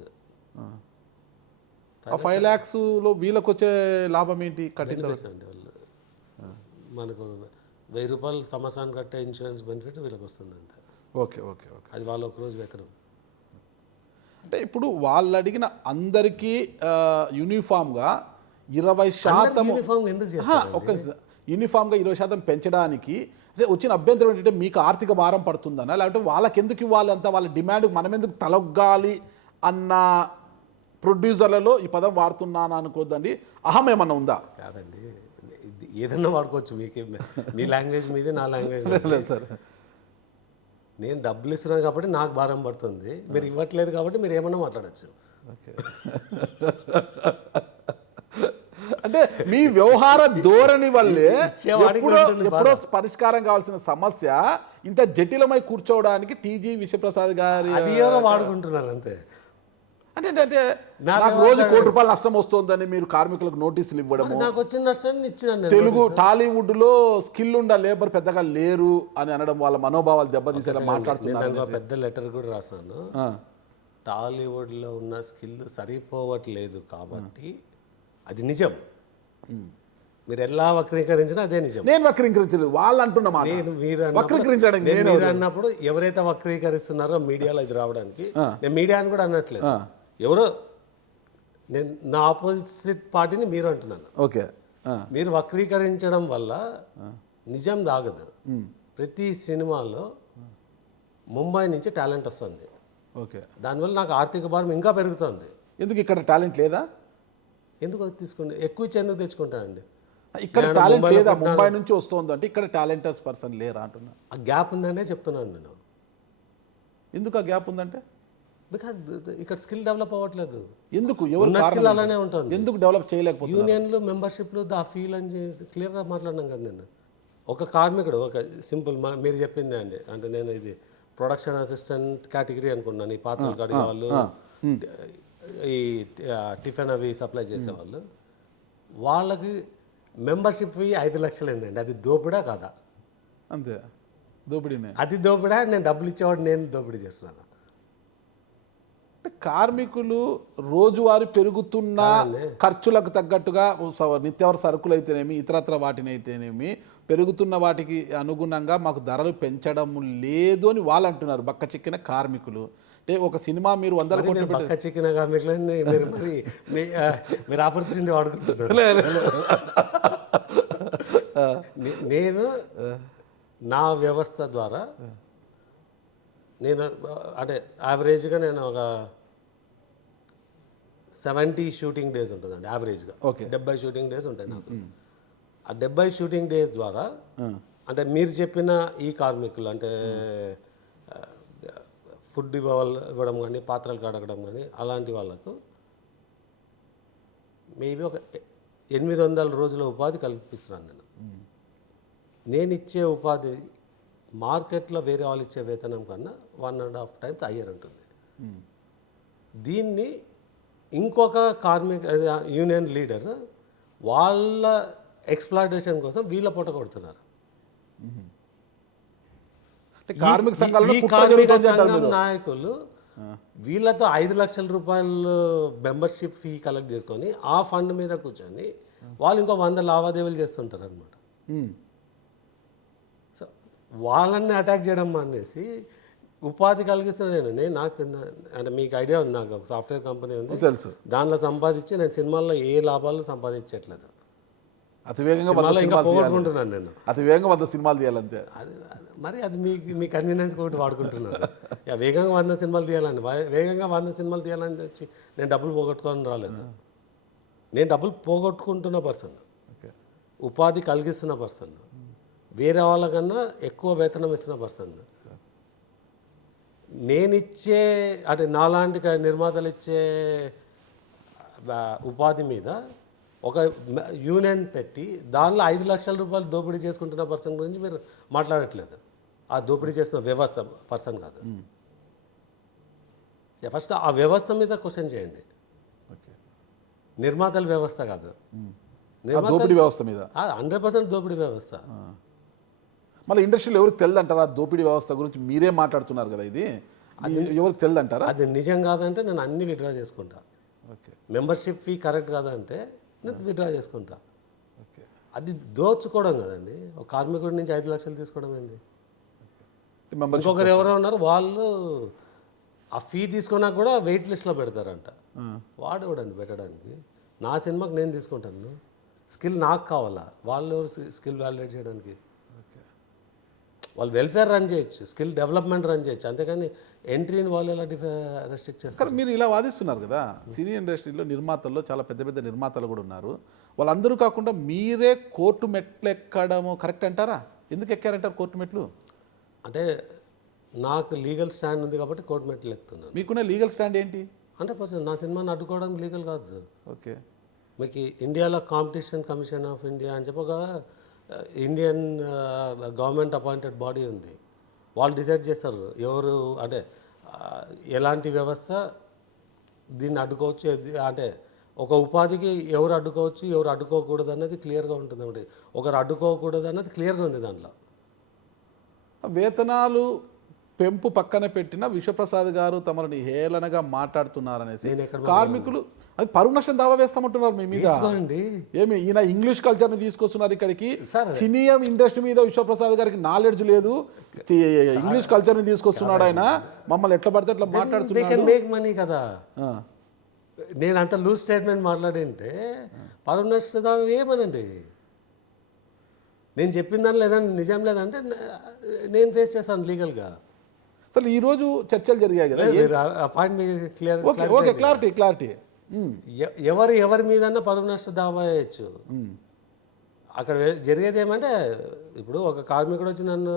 ఆ 5 lakhsలో వీళ్ళకి వచ్చే లాభం ఏంటి? కట్టిన బెనిఫిట్స్ అండి వాళ్ళు, మనకు 1000 రూపాయలు సంవత్సరానికి కట్టే ఇన్సూరెన్స్ బెనిఫిట్ వీళ్ళకి వస్తుంది అంతే. Okay okay okay. అది వాళ్ళ ఒక రోజు వేతనం. అంటే ఇప్పుడు వాళ్ళు అడిగిన అందరికీ యూనిఫామ్గా 20% యూనిఫామ్ ఎందుకు చేస్తారు? ఒక యూనిఫామ్గా 20% పెంచడానికి అంటే వచ్చిన అభ్యంతరం ఏంటంటే మీకు ఆర్థిక భారం పడుతుందనా, లేకపోతే వాళ్ళకి ఎందుకు ఇవ్వాలి అంత, వాళ్ళ డిమాండ్ మనం ఎందుకు తలొగ్గాలి అన్న ప్రొడ్యూసర్లలో ఈ పదం వాడుతున్నాను అనుకోద్దండి, అహం ఏమన్నా ఉందా? కాదండి, ఏదన్నా వాడుకోవచ్చు, మీకే మీ లాంగ్వేజ్ మీదే, నా లాంగ్వేజ్ సార్. నేను డబ్బులు ఇస్తున్నాను కాబట్టి నాకు భారం పడుతుంది, మీరు ఇవ్వట్లేదు కాబట్టి మీరు ఏమన్నా మాట్లాడచ్చు. ఓకే. అంటే మీ వ్యవహార ధోరణి వల్లే ఎప్పుడో పరిష్కారం కావాల్సిన సమస్య ఇంత జటిలమై కూర్చోవడానికి టీజీ విశ్వప్రసాద్ గారి అది ఎవరో వాడుకుంటున్నారు అంతే. అంటే అంటే నాకు రోజు ₹1 నష్టం వస్తుందని మీరు కార్మికులకు నోటీసులు ఇవ్వడము, నాకు వచ్చిన నష్టాన్ని ఇచ్చినాను. తెలుగు టాలీవుడ్ లో స్కిల్ ఉన్న లేబర్ పెద్దగా లేరు అని అనడం వాళ్ళ మనోభావాలు దెబ్బతీసేలా మాట్లాడుతున్నారు. పెద్ద లెటర్ కూడా రాశాను, టాలీవుడ్ లో ఉన్న స్కిల్ సరిపోవట్లేదు కాబట్టి అది నిజం. మీరు ఎలా వక్రీకరించినా అదే నిజం. నేను వక్రీకరించలేదు, వాళ్ళు అంటున్న మాట. మీరు అన్నప్పుడు ఎవరైతే వక్రీకరిస్తున్నారో మీడియాలో ఇది రావడానికి, నేను మీడియా అని కూడా అనట్లేదు, ఎవరో నేను నా ఆపోజిట్ పార్టీని మీరు అంటున్నాను. ఓకే. మీరు వక్రీకరించడం వల్ల నిజం దాగదు. ప్రతి సినిమాలో ముంబై నుంచి టాలెంట్ వస్తుంది. ఓకే. దానివల్ల నాకు ఆర్థిక భారం ఇంకా పెరుగుతుంది. ఎందుకు ఇక్కడ టాలెంట్ లేదా? ఎందుకు తీసుకోండి, ఎక్కువ ఇచ్చి ఎందుకు తెచ్చుకుంటానండి? ఇక్కడ టాలెంట్ లేదా? ముంబై నుంచి వస్తుంది అంటే ఇక్కడ టాలెంటెడ్ పర్సన్ లేరా అంటున్నా. ఆ గ్యాప్ ఉందనే చెప్తున్నాను నేను. ఎందుకు ఆ గ్యాప్ ఉందంటే? బికాజ్ ఇక్కడ స్కిల్ డెవలప్ అవ్వట్లేదు. ఎందుకు? ఎవరు స్కిల్ అలానే ఉంటుంది. ఎందుకు డెవలప్ చేయలేకపోతే? యూనియన్లు, మెంబర్షిప్లు, ఆ ఫీల్ అని క్లియర్గా మాట్లాడినాం కదా నేను. ఒక కార్మికుడు, ఒక సింపుల్ మీరు చెప్పిందే అండి, అంటే నేను ఇది ప్రొడక్షన్ అసిస్టెంట్ కేటగిరీ అనుకున్నాను. ఈ పాత్రలు కడిగే వాళ్ళు, ఈ టిఫిన్ అవి సప్లై చేసేవాళ్ళు, వాళ్ళకి మెంబర్షిప్ ఫీ 5 లక్షలు ఏంటండి? అది దోపిడా కాదా? అంతే, దోపిడీనే. అది దోపిడా. నేను డబ్బులు ఇచ్చేవాడు, నేను దోపిడీ చేస్తున్నాను. కార్మికులు రోజువారీ పెరుగుతున్న ఖర్చులకు తగ్గట్టుగా నిత్యావసర సరుకులు అయితేనేమి, ఇతరత్ర వాటిని అయితేనేమి, పెరుగుతున్న వాటికి అనుగుణంగా మాకు ధరలు పెంచడం లేదు అని వాళ్ళు అంటున్నారు, బక్క చిక్కిన కార్మికులు. అంటే ఒక సినిమా మీరు 100 కోట్లు బక్క చిక్కిన కార్మికులని మీరు ఆపర్చునిటీ వాడుకుంటున్నారు. నేను నా వ్యవస్థ ద్వారా నేను అంటే యావరేజ్గా నేను ఒక 70 షూటింగ్ డేస్ ఉంటుందండి యావరేజ్గా. 70 షూటింగ్ డేస్ ఉంటాయి నాకు. ఆ 70 షూటింగ్ డేస్ ద్వారా అంటే మీరు చెప్పిన ఈ కార్మికులు అంటే ఫుడ్ ఇవ్వడం కానీ, పాత్రలు కడగడం కానీ, అలాంటి వాళ్ళకు మేబీ ఒక 800 రోజుల ఉపాధి కల్పిస్తున్నాను నేను. నేను ఇచ్చే ఉపాధి మార్కెట్లో వేరే వాళ్ళు ఇచ్చే వేతనం కన్నా 1.5 times హయ్యర్ ఉంటుంది. దీన్ని ఇంకొక యూనియన్ లీడర్ వాళ్ళ ఎక్స్ప్లాయిటేషన్ కోసం వీళ్ళ పొట్ట కొడుతున్నారు. కార్మిక సంఘం నాయకులు వీళ్ళతో 5 లక్షల రూపాయలు మెంబర్షిప్ ఫీ కలెక్ట్ చేసుకొని ఆ ఫండ్ మీద కూర్చొని వాళ్ళు ఇంకో 100 లావాదేవీలు చేస్తుంటారు అనమాట. సో వాళ్ళని అటాక్ చేయడం మానేసి ఉపాధి కలిగిస్తున్నాను నేను. నాకు అంటే మీకు ఐడియా ఉంది, నాకు ఒక సాఫ్ట్వేర్ కంపెనీ ఉంది, తెలుసు. దానిలో సంపాదించి నేను సినిమాల్లో ఏ లాభాలు సంపాదించట్లేదు. అతి వేగంగా ఇంకా పోగొట్టుకుంటున్నాను నేను. అతి వేగంగా 100 సినిమాలు తీయాలంతే. మరి అది మీ కన్వీనియన్స్ ఒకటి వాడుకుంటున్నారు. వేగంగా 100 సినిమాలు తీయాలని, వేగంగా 100 సినిమాలు తీయాలని వచ్చి నేను డబ్బులు పోగొట్టుకొని రాలేదు. నేను డబ్బులు పోగొట్టుకుంటున్న పర్సన్, ఉపాధి కలిగిస్తున్న పర్సన్, వేరే వాళ్ళకన్నా ఎక్కువ వేతనం ఇస్తున్న పర్సన్. నేను ఇచ్చే అంటే నాలాంటి నిర్మాతలు ఇచ్చే ఉపాధి మీద ఒక యూనియన్ పెట్టి దానిలో 5 లక్షల రూపాయలు దోపిడీ చేసుకుంటున్న పర్సన్ గురించి మీరు మాట్లాడట్లేదు. ఆ దోపిడీ చేస్తున్న వ్యవస్థ పర్సన్ కాదు. ఫస్ట్ ఆ వ్యవస్థ మీద క్వశ్చన్ చేయండి. ఓకే. నిర్మాతల వ్యవస్థ కాదు, దోపిడీ వ్యవస్థ మీద 100% దోపిడీ వ్యవస్థ. మళ్ళీ ఇండస్ట్రీలో ఎవరికి తెలియదంటారా దోపిడీ వ్యవస్థ గురించి? మీరే మాట్లాడుతున్నారు కదా, ఇది ఎవరికి తెలియదంటారా? అది నిజం కాదంటే నేను అన్ని విత్డ్రా చేసుకుంటా. ఓకే. మెంబర్షిప్ ఫీ కరెక్ట్ కాదంటే నేను విత్డ్రా చేసుకుంటా. ఓకే. అది దోచుకోవడం కదండి. ఒక కార్మికుడి నుంచి 5 లక్షలు తీసుకోవడం ఏంటి? మెంబర్షిప్ ఇంకొకరు ఎవరో ఉన్నారు, వాళ్ళు ఆ ఫీ తీసుకున్నా కూడా వెయిట్ లిస్ట్లో పెడతారంట. వాడు ఎవడండి పెట్టడానికి? నా సినిమాకి నేను తీసుకుంటాను, స్కిల్ నాకు కావాలా, వాళ్ళు ఎవరు స్కిల్ వ్యాలిడేట్ చేయడానికి? వాళ్ళు వెల్ఫేర్ రన్ చేయొచ్చు, స్కిల్ డెవలప్మెంట్ రన్ చేయొచ్చు, అంతేకాని ఎంట్రీని వాళ్ళు ఎలా రెస్ట్రిక్ట్ చేస్తారు? కానీ మీరు ఇలా వాదిస్తున్నారు కదా, సినీ ఇండస్ట్రీలో నిర్మాతల్లో చాలా పెద్ద పెద్ద నిర్మాతలు కూడా ఉన్నారు. వాళ్ళందరూ కాకుండా మీరే కోర్టు మెట్లు ఎక్కడము కరెక్ట్ అంటారా? ఎందుకు ఎక్కారంటారు కోర్టు మెట్లు? అంటే నాకు లీగల్ స్టాండ్ ఉంది కాబట్టి కోర్టు మెట్లు ఎక్కుతున్నాను. మీకున్న లీగల్ స్టాండ్ ఏంటి? 100% నా సినిమాని అడ్డుకోవడం లీగల్ కాదు. ఓకే. మీకు ఇండియాలో కాంపిటీషన్ కమిషన్ ఆఫ్ ఇండియా అని చెప్పి ఒక ఇండియన్ గవర్నమెంట్ అపాయింటెడ్ బాడీ ఉంది. వాళ్ళు డిసైడ్ చేస్తారు ఎవరు అంటే ఎలాంటి వ్యవస్థ దీన్ని అడ్డుకోవచ్చు, అంటే ఒక ఉపాధికి ఎవరు అడ్డుకోవచ్చు ఎవరు అడ్డుకోకూడదు అన్నది క్లియర్గా ఉంటుంది. ఒకటి ఒకరు అడ్డుకోకూడదు అన్నది క్లియర్గా ఉంది దాంట్లో. వేతనాలు పెంపు పక్కన పెట్టిన విశ్వప్రసాద్ గారు తమని హేళనగా మాట్లాడుతున్నారనేసి నేను ఎక్కడ కార్మికులు అది పరువు నష్టం దావా వేస్తామంటున్నారు మీ మీద. తీసుకోండి. ఏమి ఈయన ఇంగ్లీష్ కల్చర్ని తీసుకొస్తున్నారు ఇక్కడికి. సార్ సినీ ఇండస్ట్రీ మీద విశ్వప్రసాద్ గారికి నాలెడ్జ్ లేదు, ఇంగ్లీష్ కల్చర్ని తీసుకొస్తున్నాడు ఆయన, మమ్మల్ని ఎట్లా పడితే అట్లా మాట్లాడుతున్నాడు. మేక్ మనీ కదా. నేను అంత లూజ్ స్టేట్మెంట్ మాట్లాడింటే పరువు నష్టం దావా ఏమనండి. నేను చెప్పిన దాని లేదంటే నిజం లేదంటే నేను ఫేస్ చేస్తాను లీగల్గా. అసలు ఈరోజు చర్చలు జరిగాయి కదా. Point clear. Okay, clarity. ఎవరి మీదన్నా పరువు నష్ట దావా వేయచ్చు. అక్కడ జరిగేది ఏమంటే ఇప్పుడు ఒక కార్మికుడు వచ్చి నన్ను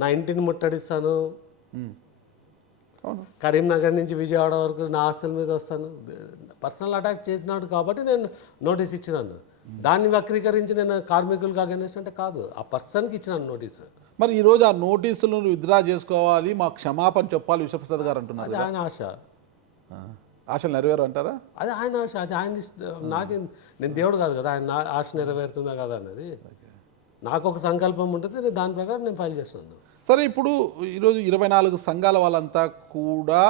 నా ఇంటిని ముట్టడిస్తాను, కరీంనగర్ నుంచి విజయవాడ వరకు నా ఆస్తుల మీద వస్తాను, పర్సనల్ అటాక్ చేసినాడు కాబట్టి నేను నోటీస్ ఇచ్చినాను. దాన్ని వక్రీకరించి నేను కార్మికులకు అగెన్స్ట్ అంటే కాదు, ఆ పర్సన్కి ఇచ్చినాను నోటీస్. మరి ఈరోజు ఆ నోటీసులను విత్డ్రా చేసుకోవాలి, మాకు క్షమాపణ చెప్పాలి విశ్వప్రసాద్ గారు అంటున్నారు. అది ఆయన ఆశ. ఆశలు నెరవేరు అంటారా? అది ఆయన ఆశ, అది ఆయన నాకే, నేను దేవుడు కాదు కదా, ఆయన ఆశ నెరవేరుతుందా కదా అన్నది నాకు ఒక సంకల్పం ఉంటుంది, దాని ప్రకారం నేను ఫైల్ చేస్తున్నాను. సరే, ఇప్పుడు ఈరోజు 24 సంఘాల వాళ్ళంతా కూడా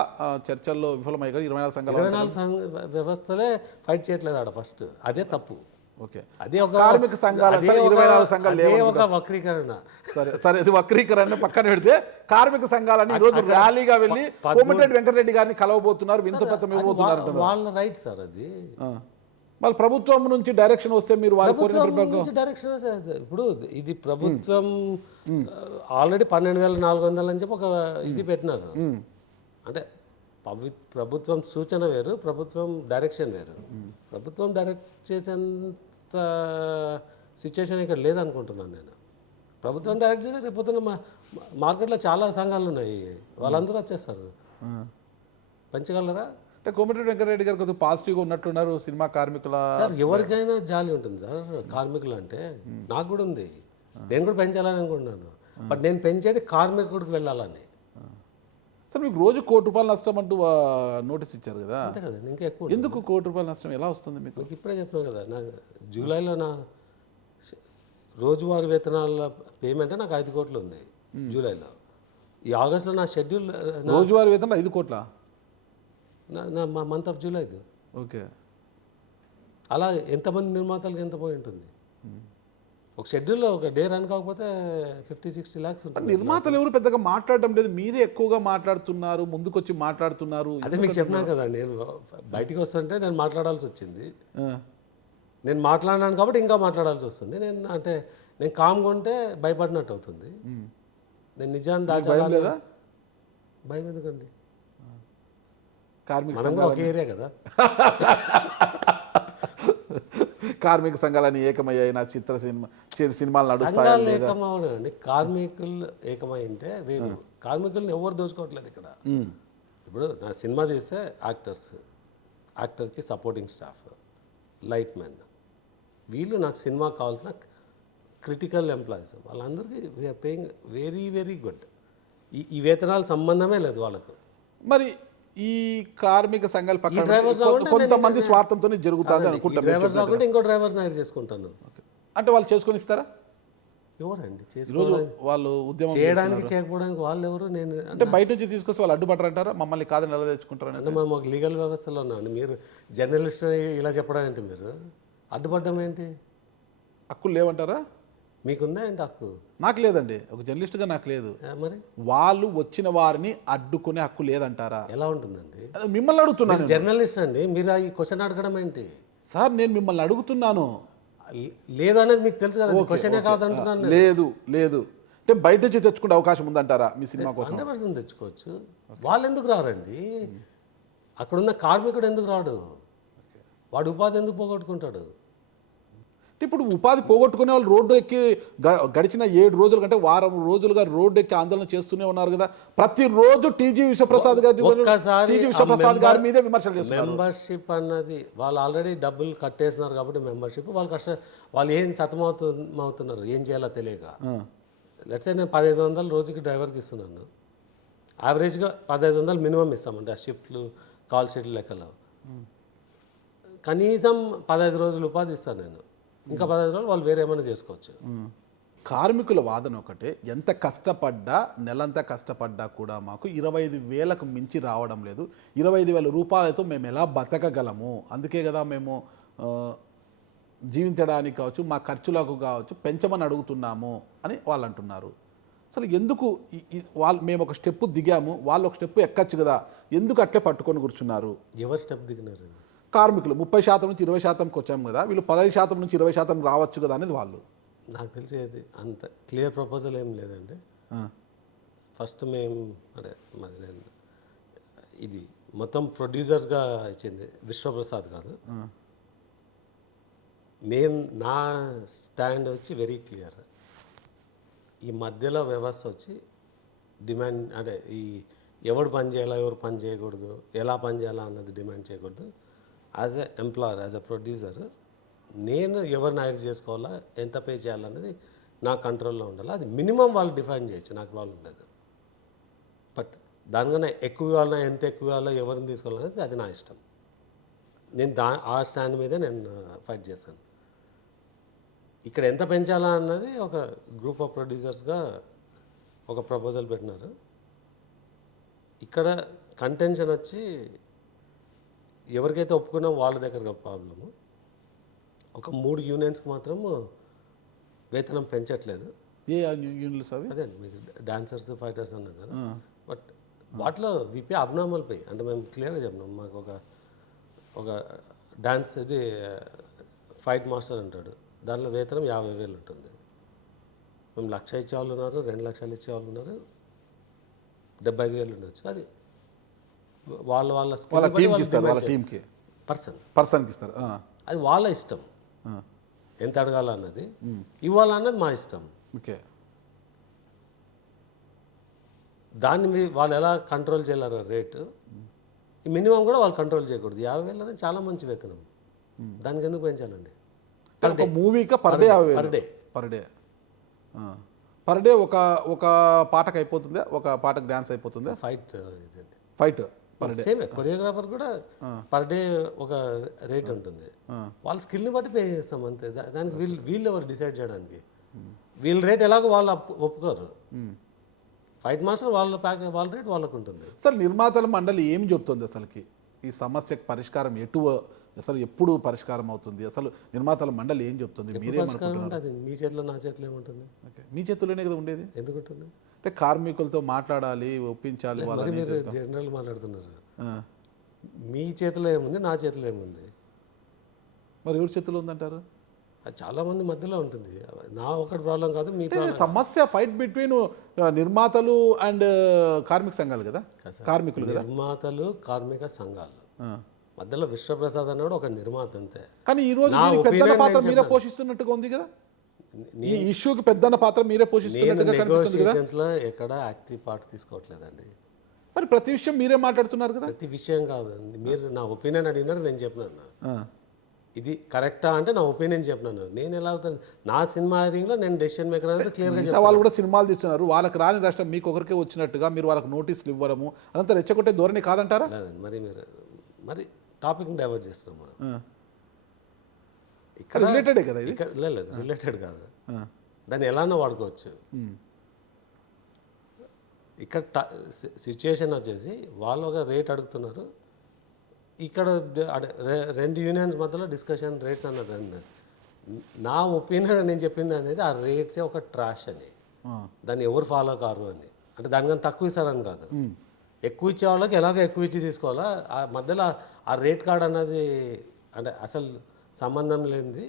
చర్చల్లో విఫలమయ్యారు. 24 సంఘాలు 24 వ్యవస్థలే ఫైట్ చేయట్లేదు ఆడ ఫస్ట్, అదే తప్పు. ఓకే. అదే ఒక కార్మిక సంఘాలు 24 సంఘాలు ఒక వక్రీకరణ. సరే ఇది వక్రీకరణ పక్కన పెడితే కార్మిక సంఘాలని ఈరోజు ర్యాలీగా వెళ్ళి కోమటిరెడ్డి వెంకటరెడ్డి గారిని కలవబోతున్నారు, వింతపత్రం ఇవ్వబోతున్నారు. వాళ్ళ రైట్ సార్ అది. మళ్ళీ ప్రభుత్వం నుంచి డైరెక్షన్ వస్తే మీరు డైరెక్షన్ ఇప్పుడు ఇది ప్రభుత్వం ఆల్రెడీ 12,400 అని చెప్పి ఒక ఇది పెట్టినారు. అంటే ప్రభుత్వం సూచన వేరు, ప్రభుత్వం డైరెక్షన్ వేరు. ప్రభుత్వం డైరెక్ట్ చేసేంత సిచ్యువేషన్ ఇక్కడ లేదనుకుంటున్నాను నేను. ప్రభుత్వం డైరెక్ట్ చేస్తే రేపు మార్కెట్లో చాలా సంఘాలు ఉన్నాయి, వాళ్ళందరూ వచ్చేస్తారు. పంచగలరా? అంటే కోమటిరెడ్డి వెంకటరెడ్డి గారు కొద్దిగా పాజిటివ్గా ఉన్నట్టున్నారు సినిమా కార్మికుల. సార్ ఎవరికైనా జాలి ఉంటుంది సార్, కార్మికులు అంటే నాకు కూడా ఉంది, నేను కూడా పెంచాలని అనుకుంటున్నాను. బట్ నేను పెంచేది కార్మికుడికి వెళ్ళాలని. సార్ మీకు రోజు ₹1,00,00,000 నష్టం అంటూ నోటీస్ ఇచ్చారు కదా, అంతే కదా. ఇంకా ఎక్కువ ఎందుకు ₹1,00,00,000 నష్టం ఎలా వస్తుంది మీకు? ఇప్పుడే చెప్పాను కదా, నా జూలైలో నా రోజువారీ వేతనాల పేమెంట్ నాకు 5 కోట్లు ఉంది జూలైలో. ఈ ఆగస్టులో నా షెడ్యూల్ రోజువారీ వేతనం 5 కోట్ల నా మంత్ ఆఫ్ జూలై. ఓకే. అలా ఎంతమంది నిర్మాతలకు ఎంత పోయి ఉంటుంది? ఒక షెడ్యూల్లో ఒక డే రన్ కాకపోతే 50-60 lakhs ఉంటుంది. నిర్మాతలు ఎవరు పెద్దగా మాట్లాడడం లేదు, మీరే ఎక్కువగా మాట్లాడుతున్నారు, ముందుకొచ్చి మాట్లాడుతున్నారు. అదే మీకు చెప్పినా కదా, నేను బయటికి వస్తుంటే నేను మాట్లాడాల్సి వచ్చింది. నేను మాట్లాడినాను కాబట్టి ఇంకా మాట్లాడాల్సి వస్తుంది. నేను కామ్గా ఉంటే భయపడినట్టు అవుతుంది. నేను నిజాన్ని దాచాలి లేదా? భయం ఎందుకండి? కార్మిక ఒక ఏరియా కదా. కార్మిక సంఘాలని ఏకమయ్యాయి, నా సినిమాలు నడుస్తాయి. ఏకమవడండి, కార్మికులు ఏకమై ఉంటే వేరు, కార్మికులను ఎవరు దోచుకోవట్లేదు ఇక్కడ. ఇప్పుడు నా సినిమా తీస్తే యాక్టర్కి సపోర్టింగ్ స్టాఫ్, లైట్ మ్యాన్, వీళ్ళు నాకు సినిమా కావాల్సిన క్రిటికల్ ఎంప్లాయీస్, వాళ్ళందరికీ we are paying very very good. ఈ వేతనాల సంబంధమే లేదు వాళ్ళకు. మరి ఈ కార్మిక సంఘాల పక్కన డ్రైవర్స్ కొంతమంది స్వార్థంతో జరుగుతుంది అనుకుంటారు. డ్రైవర్స్ రాకుంటే ఇంకో డ్రైవర్స్ హైర్ చేసుకుంటాను. అంటే వాళ్ళు చేసుకొని ఇస్తారా? ఎవరండి ఈరోజు వాళ్ళు ఉద్యమం చేయడానికి చేయకపోవడానికి వాళ్ళు ఎవరు? నేను అంటే బయట నుంచి తీసుకొచ్చి వాళ్ళు అడ్డుపడరు అంటారా? మమ్మల్ని కాదని ఎలా తెచ్చుకుంటారు? అంటే మనం ఒక లీగల్ వ్యవస్థలో ఉన్నామండి. మీరు జర్నలిస్ట్ ఇలా చెప్పడం ఏంటి? మీరు అడ్డుపడ్డం ఏంటి? హక్కులు లేవంటారా? మీకుందా ఏంటి హక్కు? నాకు లేదండి, ఒక జర్నలిస్ట్గా నాకు లేదు. మరి వాళ్ళు వచ్చిన వారిని అడ్డుకునే హక్కు లేదంటారా? ఎలా ఉంటుందండి? అది మిమ్మల్ని అడుగుతున్నాను. జర్నలిస్ట్ అండి, మీరు ఈ క్వశ్చన్ అడగడం ఏంటి? సార్ నేను మిమ్మల్ని అడుగుతున్నాను. లేదు అనేది మీకు తెలుసు కదా, క్వశ్చనే కాదంటున్నాను. లేదు లేదు అంటే బయట నుంచి తెచ్చుకునే అవకాశం ఉందంటారా మీ సినిమా కోసం? 100% తెచ్చుకోవచ్చు. వాళ్ళు ఎందుకు రారండి? అక్కడున్న కార్మికుడు ఎందుకు రాడు? వాడు ఉపాధి ఎందుకు పోగొట్టుకుంటాడు? ఇప్పుడు ఉపాధి పోగొట్టుకునే వాళ్ళు రోడ్డు ఎక్కి గడిచిన 7 రోజుల కంటే వారం రోజులుగా రోడ్డు ఎక్కి ఆందోళన చేస్తూనే ఉన్నారు కదా. ప్రతిరోజు టీజీ విశ్వప్రసాద్ గారి మీదే విమర్శలు చేస్తున్నారు. మెంబర్షిప్ అన్నది వాళ్ళు ఆల్రెడీ డబ్బులు కట్టేస్తున్నారు కాబట్టి మెంబర్షిప్ వాళ్ళు ఏం సతమవుతున్నారు, ఏం చేయాలో తెలియక. లెట్స్ సే నేను 1500 రోజుకి డ్రైవర్కి ఇస్తున్నాను. యావరేజ్గా 1500 మినిమం ఇస్తామండి ఆ షిఫ్ట్లు, కాల్ షీట్లు లెక్కలో. కనీసం 15 రోజులు ఉపాధి ఇస్తాను నేను. ఇంకా 15 రోజులు వాళ్ళు వేరే ఏమైనా చేసుకోవచ్చు. కార్మికుల వాదన ఒకటే, ఎంత కష్టపడ్డా నెలంతా కష్టపడ్డా కూడా మాకు 25,000కు మించి రావడం లేదు. 25,000 రూపాయలతో మేము ఎలా బతకగలము? అందుకే కదా మేము జీవించడానికి కావచ్చు, మా ఖర్చులకు కావచ్చు పెంచమని అడుగుతున్నాము అని వాళ్ళు అంటున్నారు. అసలు ఎందుకు మేము ఒక స్టెప్ దిగాము, వాళ్ళు ఒక స్టెప్ ఎక్కచ్చు కదా, ఎందుకు అట్లే పట్టుకొని కూర్చున్నారు? ఎవరు స్టెప్ దిగినారు? కార్మికులు 30% నుంచి 20%కి వచ్చాము కదా, వీళ్ళు 15% నుంచి 20% రావచ్చు కదా అనేది వాళ్ళు. నాకు తెలిసేది అంత క్లియర్ ప్రపోజల్ ఏం లేదండి. ఫస్ట్ మేము మరి నేను ఇది మొత్తం ప్రొడ్యూసర్స్గా ఇచ్చింది విశ్వప్రసాద్ కాదు. నా స్టాండ్ వచ్చి వెరీ క్లియర్. ఈ మధ్యలో వ్యవస్థ వచ్చి డిమాండ్ అంటే ఎవడు పని చేయాలా, ఎవరు పని చేయకూడదు, ఎలా పని చేయాలా అన్నది డిమాండ్ చేయకూడదు. As a employer, as a producer నేను ఎవరిని హైర్ చేసుకోవాలా, ఎంత పే చేయాలన్నది నా కంట్రోల్లో ఉండాలి. అది మినిమం వాళ్ళు డిఫైన్ చేయొచ్చు, నాకు వాళ్ళు ఉండదు. బట్ దానికన్నా ఎక్కువ ఇవ్వాలన్నా, ఎంత ఎక్కువ ఇవ్వాలో, ఎవరిని తీసుకోవాలనేది అది నా ఇష్టం. నేను ఆ స్టాండ్ మీదే నేను ఫైట్ చేస్తాను. ఇక్కడ ఎంత పెంచాలా అన్నది ఒక గ్రూప్ ఆఫ్ ప్రొడ్యూసర్స్గా ఒక ప్రపోజల్ పెట్టినారు. ఇక్కడ కంటెన్షన్ వచ్చి ఎవరికైతే ఒప్పుకున్నా వాళ్ళ దగ్గర ప్రాబ్లము. ఒక 3 యూనియన్స్కి మాత్రం వేతనం పెంచట్లేదు. ఏ యూనియన్లు అవి? అదే మీకు డాన్సర్స్, ఫైటర్స్ అన్నాం కదా. బట్ వాటిలో విపే అబ్నార్మల్ పే. అంటే మేము క్లియర్గా చెప్పినాం, మాకు ఒక డాన్స్ ఇది ఫైట్ మాస్టర్ అంటాడు, దానిలో వేతనం 50,000 ఉంటుంది. మేము 1,00,000 ఇచ్చేవాళ్ళు ఉన్నారు, 2 లక్షలు ఇచ్చేవాళ్ళు ఉన్నారు, 75,000 ఉండొచ్చు. అది వాళ్ళ టీంకి పర్సన్కి ఇస్తారు. అది వాళ్ళ ఇష్టం, ఎంత అడగాలన్నది ఇవ్వాలన్నది మా ఇష్టం. ఓకే, దాన్ని వాళ్ళు ఎలా కంట్రోల్ చేయలేరు రేటు. ఈ మినిమం కూడా వాళ్ళు కంట్రోల్ చేయకూడదు. 50,000 అనేది చాలా మంచి వేతనం, దానికి ఎందుకు పెంచాలండి? ఒక మూవీకి పర్ డే పర్ డే ఒక పాటకు అయిపోతుందా? ఒక పాటకు డ్యాన్స్ అయిపోతుందా? ఫైట్ సేమ్ కొరియోగ్రాఫర్ కూడా పర్ డే ఒక రేట్ ఉంటుంది. వాళ్ళ స్కిల్ని బట్టి పే చేస్తాం అంతే. దానికి వీళ్ళు ఎవరు డిసైడ్ చేయడానికి? వీళ్ళ రేట్ ఎలాగో వాళ్ళు ఒప్పుకోరు. ఫైట్ మాస్టర్ వాళ్ళ రేట్ వాళ్ళకు ఉంటుంది. సార్, నిర్మాతల మండలి ఏం చెప్తుంది అసలుకి ఈ సమస్యకు పరిష్కారం అసలు ఎప్పుడు పరిష్కారం అవుతుంది? అసలు నిర్మాతల మండలి ఏం చెప్తుంది? మీరేమనుకుంటున్నారు? మీ చేతిలో నా చేతిలో ఏముంటుంది? మీ చేతిలోనే కదా ఉండేది. ఎందుకు ఉంటుంది? అంటే కార్మికులతో మాట్లాడాలి, ఒప్పించాలి. మీరు జనరల్ మాట్లాడుతున్నారు. మీ చేతిలో ఏముంది, నా చేతిలో ఏముంది? మరి ఎవరి చేతిలో ఉందంటారు? అది చాలా మంది మధ్యలో ఉంటుంది. నా ఒకటి ప్రాబ్లం కాదు, మీ సమస్య ఫైట్ బిట్వీన్ నిర్మాతలు అండ్ కార్మిక సంఘాలు కదా, కార్మికులు కదా. నిర్మాతలు, కార్మిక సంఘాలు మధ్యలో విశ్వప్రసాద్ అన్నాడు ఒక నిర్మాత అంతే. కానీ ఈ రోజు పెద్ద పాత్ర మీరే పోషిస్తున్నట్టుగా ఉంది కదా. ఈ ఇష్యూకి పెద్దన్న పాత్ర మీరే నేను పోషిస్తున్నట్టుగా కనిపిస్తుంది కదా. నెగోషియేషన్స్లో ఎక్కడ యాక్టివ్ పార్ట్ తీసుకోవట్లేదండి. మరి ప్రతి విషయం మీరే మాట్లాడుతున్నారు కదా. ప్రతి విషయం కాదండి, మీరు నా ఒపీనియన్ అడిగినారు, నేను చెప్పినాను. ఆ. ఇది కరెక్టా అంటే నా ఒపీనియన్ చెప్పినాను. నేను ఎలా అవుతాను, నా సినిమా హైరింగ్లో నేను డెసిషన్ మేకర్ అనేది క్లియర్గా మిగతా చెప్పాను. వాళ్ళు కూడా సినిమాలు తీస్తున్నారు, వాళ్ళకి రాని రాష్ట్రం మీకు ఒకరికే వచ్చినట్టుగా మీరు వాళ్ళకి నోటీసులు ఇవ్వడము అదంతా రెచ్చగొట్టే ధోరణి కాదంటారా. లేదండి, మరి టాపిక్ డైవర్ట్ చేస్తున్నాం మనం. ఆ. ఇక్కడ రిలేటెడే కదా ఇది. ఇక్కడ లేదు, రిలేటెడ్ కాదు, ఆ. దాన్ని ఎలానో వాడుకోవచ్చు. ఉమ్. ఇక్కడ సిచ్యుయేషన్ వచ్చేసి వాళ్ళు ఒక రేట్ అడుగుతున్నారు, ఇక్కడ రెండు యూనియన్స్ మధ్యలో డిస్కషన్ రేట్స్ అన్నది అండి. నా ఒపీనియన్ నేను చెప్పింది అనేది ఆ రేట్సే ఒక ట్రాష్ అని, ఆ. దాన్ని ఎవరు ఫాలో కారు అని. అంటే దానికన్నా తక్కువ ఇస్తారని కాదు, ఉమ్. ఎక్కువ ఇచ్చే వాళ్ళకి ఎలాగో ఎక్కువ ఇచ్చి తీసుకోవాలా. ఆ మధ్యలో ఆ రేట్ కార్డ్ అన్నది అంటే అసలు సంబంధం లేనిది.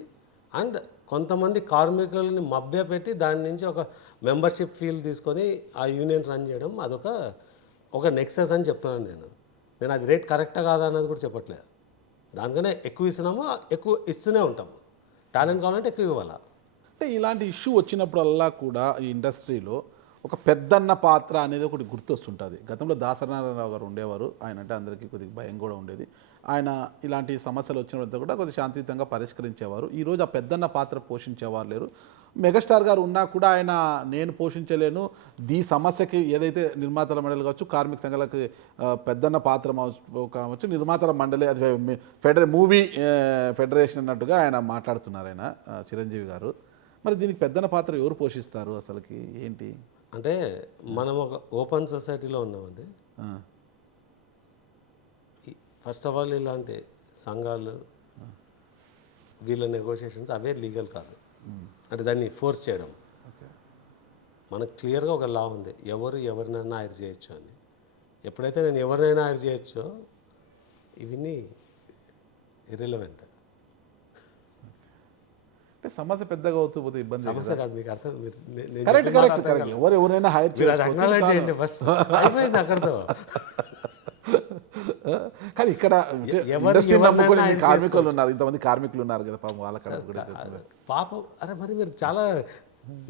అండ్ కొంతమంది కార్మికులని మభ్యపెట్టి దాని నుంచి ఒక మెంబర్షిప్ ఫీల్ తీసుకొని ఆ యూనియన్స్ రన్ చేయడం ఒక నెక్సెస్ అని చెప్తున్నాను నేను అది రేట్ కరెక్టా కాదా అన్నది కూడా చెప్పట్లేదు. దానికనే ఎక్కువ ఇస్తున్నామో ఎక్కువ ఇస్తూనే ఉంటాము. టాలెంట్ కావాలంటే ఎక్కువ ఇవ్వాలా. అంటే ఇలాంటి ఇష్యూ వచ్చినప్పుడల్లా కూడా ఈ ఇండస్ట్రీలో ఒక పెద్దన్న పాత్ర అనేది ఒకటి గుర్తొస్తుంటుంది. గతంలో దాసనారాయణరావు గారు ఉండేవారు, ఆయన అంటే అందరికీ కొద్దిగా భయం కూడా ఉండేది. ఆయన ఇలాంటి సమస్యలు వచ్చినప్పుడు కూడా కొద్దిగా శాంతియుతంగా పరిష్కరించేవారు. ఈరోజు ఆ పెద్దన్న పాత్ర పోషించేవారు లేరు. మెగాస్టార్ గారు ఉన్నా కూడా ఆయన నేను పోషించలేను, ఈ సమస్యకి ఏదైతే నిర్మాతల మండలి కావచ్చు, కార్మిక సంఘాలకు పెద్దన్న పాత్ర కావచ్చు, నిర్మాతల మండలి అది మూవీ ఫెడరేషన్ అన్నట్టుగా ఆయన మాట్లాడుతున్నారు ఆయన చిరంజీవి గారు. మరి దీనికి పెద్దన్న పాత్ర ఎవరు పోషిస్తారు అసలుకి ఏంటి? అంటే మనం ఒక ఓపెన్ సొసైటీలో ఉన్నామండి. ఆ. ఫస్ట్ ఆఫ్ ఆల్ ఇలాంటి సంఘాలు వీళ్ళ నెగోషియేషన్స్ అవే లీగల్ కాదు. అంటే దాన్ని ఫోర్స్ చేయడం, మనకు క్లియర్గా ఒక లా ఉంది, ఎవరినైనా హైర్ చేయొచ్చు అని. ఎప్పుడైతే నేను ఎవరినైనా హైర్ చేయొచ్చో ఇవన్నీ ఇర్రెలవెంట్. అంటే సమస్య పెద్దగా అవుతూ పోతే ఇబ్బంది. సమస్య కాదు, మీకు అర్థం కరెక్ట్ కరెక్ట్ కరెక్ట్. ఎవరైనా హైర్ చేయండి ఫస్ట్, అయిపోయింది అక్కడితో. కానీ ఇక్కడ కార్మికులు ఉన్నారు, ఇంతమంది కార్మికులు ఉన్నారు కదా పాపం, వాళ్ళ పాపం. అరే మరి మీరు చాలా,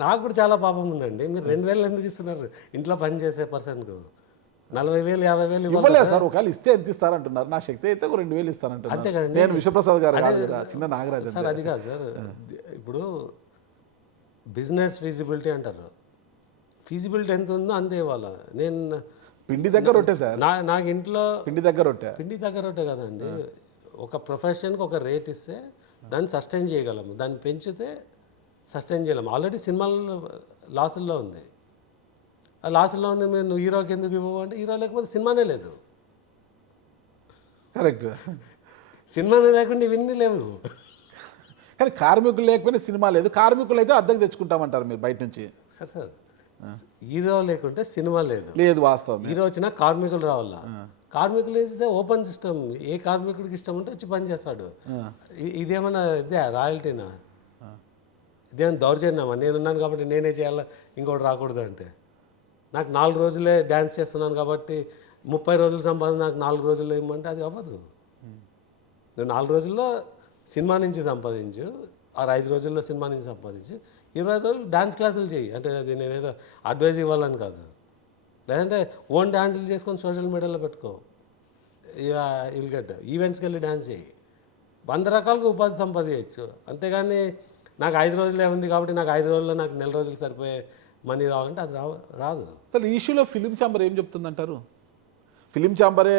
నాకు కూడా చాలా పాపం ఉందండి. మీరు 2000 ఎందుకు ఇస్తున్నారు ఇంట్లో పని చేసే పర్సన్కు? 40,000 50,000 ఇవ్వలేదు సార్. ఒకవేళ ఇస్తే ఎంత ఇస్తారంటున్నారు? నా శక్తి అయితే 2,000 ఇస్తానంటున్నారు. అంతే కదండి. నేను విశ్వప్రసాద్ గారు కాదు కదా, చిన్న నాగరాజ్ సార్. అది కాదు సార్, ఇప్పుడు బిజినెస్ ఫీజిబిలిటీ అంటారు, ఫీజిబిలిటీ ఎంత ఉందో అంతే ఇవ్వాలి. నేను పిండి దగ్గర రొట్టె సార్, నాకు ఇంట్లో పిండి దగ్గర రొట్టె కదండి. ఒక ప్రొఫెషన్కి ఒక రేట్ ఇస్తే దాన్ని సస్టైన్ చేయగలము, దాన్ని పెంచితే సస్టైన్ చేయలేము. ఆల్రెడీ సినిమాల్లో లాసుల్లో ఉంది. ఆ లాసుల్లో ఉంది, నువ్వు హీరోకి ఎందుకు ఇవ్వవు అంటే హీరో లేకపోతే సినిమానే లేదు. కరెక్ట్. సినిమానే లేకుండా ఇవన్నీ లేవు. కానీ కార్మికులు లేకపోయినా సినిమా లేదు, కార్మికులు అయితే అద్దెకు తెచ్చుకుంటామంటారు మీరు బయట నుంచి. సార్ హీరో లేకుంటే సినిమా లేదు. లేదు వాస్తవం. హీరో వచ్చినా కార్మికులు రావాలా. కార్మికులు వేస్తే ఓపెన్ సిస్టమ్, ఏ కార్మికుడికి ఇష్టం ఉంటే వచ్చి పని చేస్తాడు. ఇదేమన్నా ఇదే రాయల్టీనా? ఇదేమన్నా దౌర్జన్యమా? నేనున్నాను కాబట్టి నేనే చేయాలా, ఇంకోటి రాకూడదు అంటే? నాకు 4 రోజులే డ్యాన్స్ చేస్తున్నాను కాబట్టి 30 రోజుల సంపాదన నాకు 4 రోజుల్లో ఇవ్వమంటే అది అవ్వదు. నువ్వు 4 రోజుల్లో సినిమా నుంచి సంపాదించు, 5 రోజుల్లో సినిమా నుంచి సంపాదించు, 20 రోజులు డ్యాన్స్ క్లాసులు చేయి. అంటే అది నేనేదో అడ్వైజ్ ఇవ్వాలని కాదు. లేదంటే ఓన్ డ్యాన్సులు చేసుకొని సోషల్ మీడియాలో పెట్టుకో, విల్ గెట్ ఈవెంట్స్కి వెళ్ళి డ్యాన్స్ చేయి. 100 రకాలుగా ఉపాధి సంపాదించచ్చు. అంతేగాని నాకు 5 రోజులే ఉంది కాబట్టి నాకు 5 రోజుల్లో నాకు నెల రోజులు సరిపోయే మనీ రావాలంటే అది రాదు. అసలు ఈ ఇష్యూలో ఫిలిం ఛాంబర్ ఏం చెప్తుందంటారు? ఫిలిం ఛాంబరే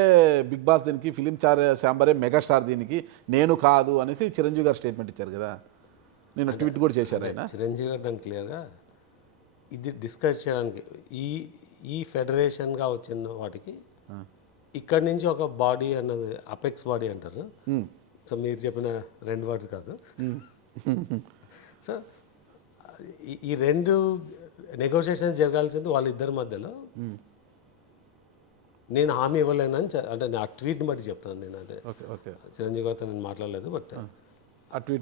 బిగ్ బాస్ దీనికి, ఫిలిం ఛాంబరే మెగాస్టార్ దీనికి, నేను కాదు అనేసి చిరంజీవి గారు స్టేట్మెంట్ ఇచ్చారు కదా, నేను ట్వీట్ కూడా చేశారు ఆయన. చిరంజీవి గారు దాన్ని క్లియర్గా ఇది డిస్కస్ చేయడానికి ఈ ఫెడరేషన్గా వచ్చిన వాటికి ఇక్కడి నుంచి ఒక బాడీ అన్నది అపెక్స్ బాడీ అంటారు. సో మీరు చెప్పిన 2 వర్డ్స్ కాదు. సో ఈ 2 నెగోషియేషన్స్ జరగాల్సింది వాళ్ళిద్దరి మధ్యలో. నేను హామీ ఇవ్వలేనని అంటే ఆ ట్వీట్ని బట్టి చెప్తాను నేను. అంటే చిరంజీవి గారితో నేను మాట్లాడలేదు, బట్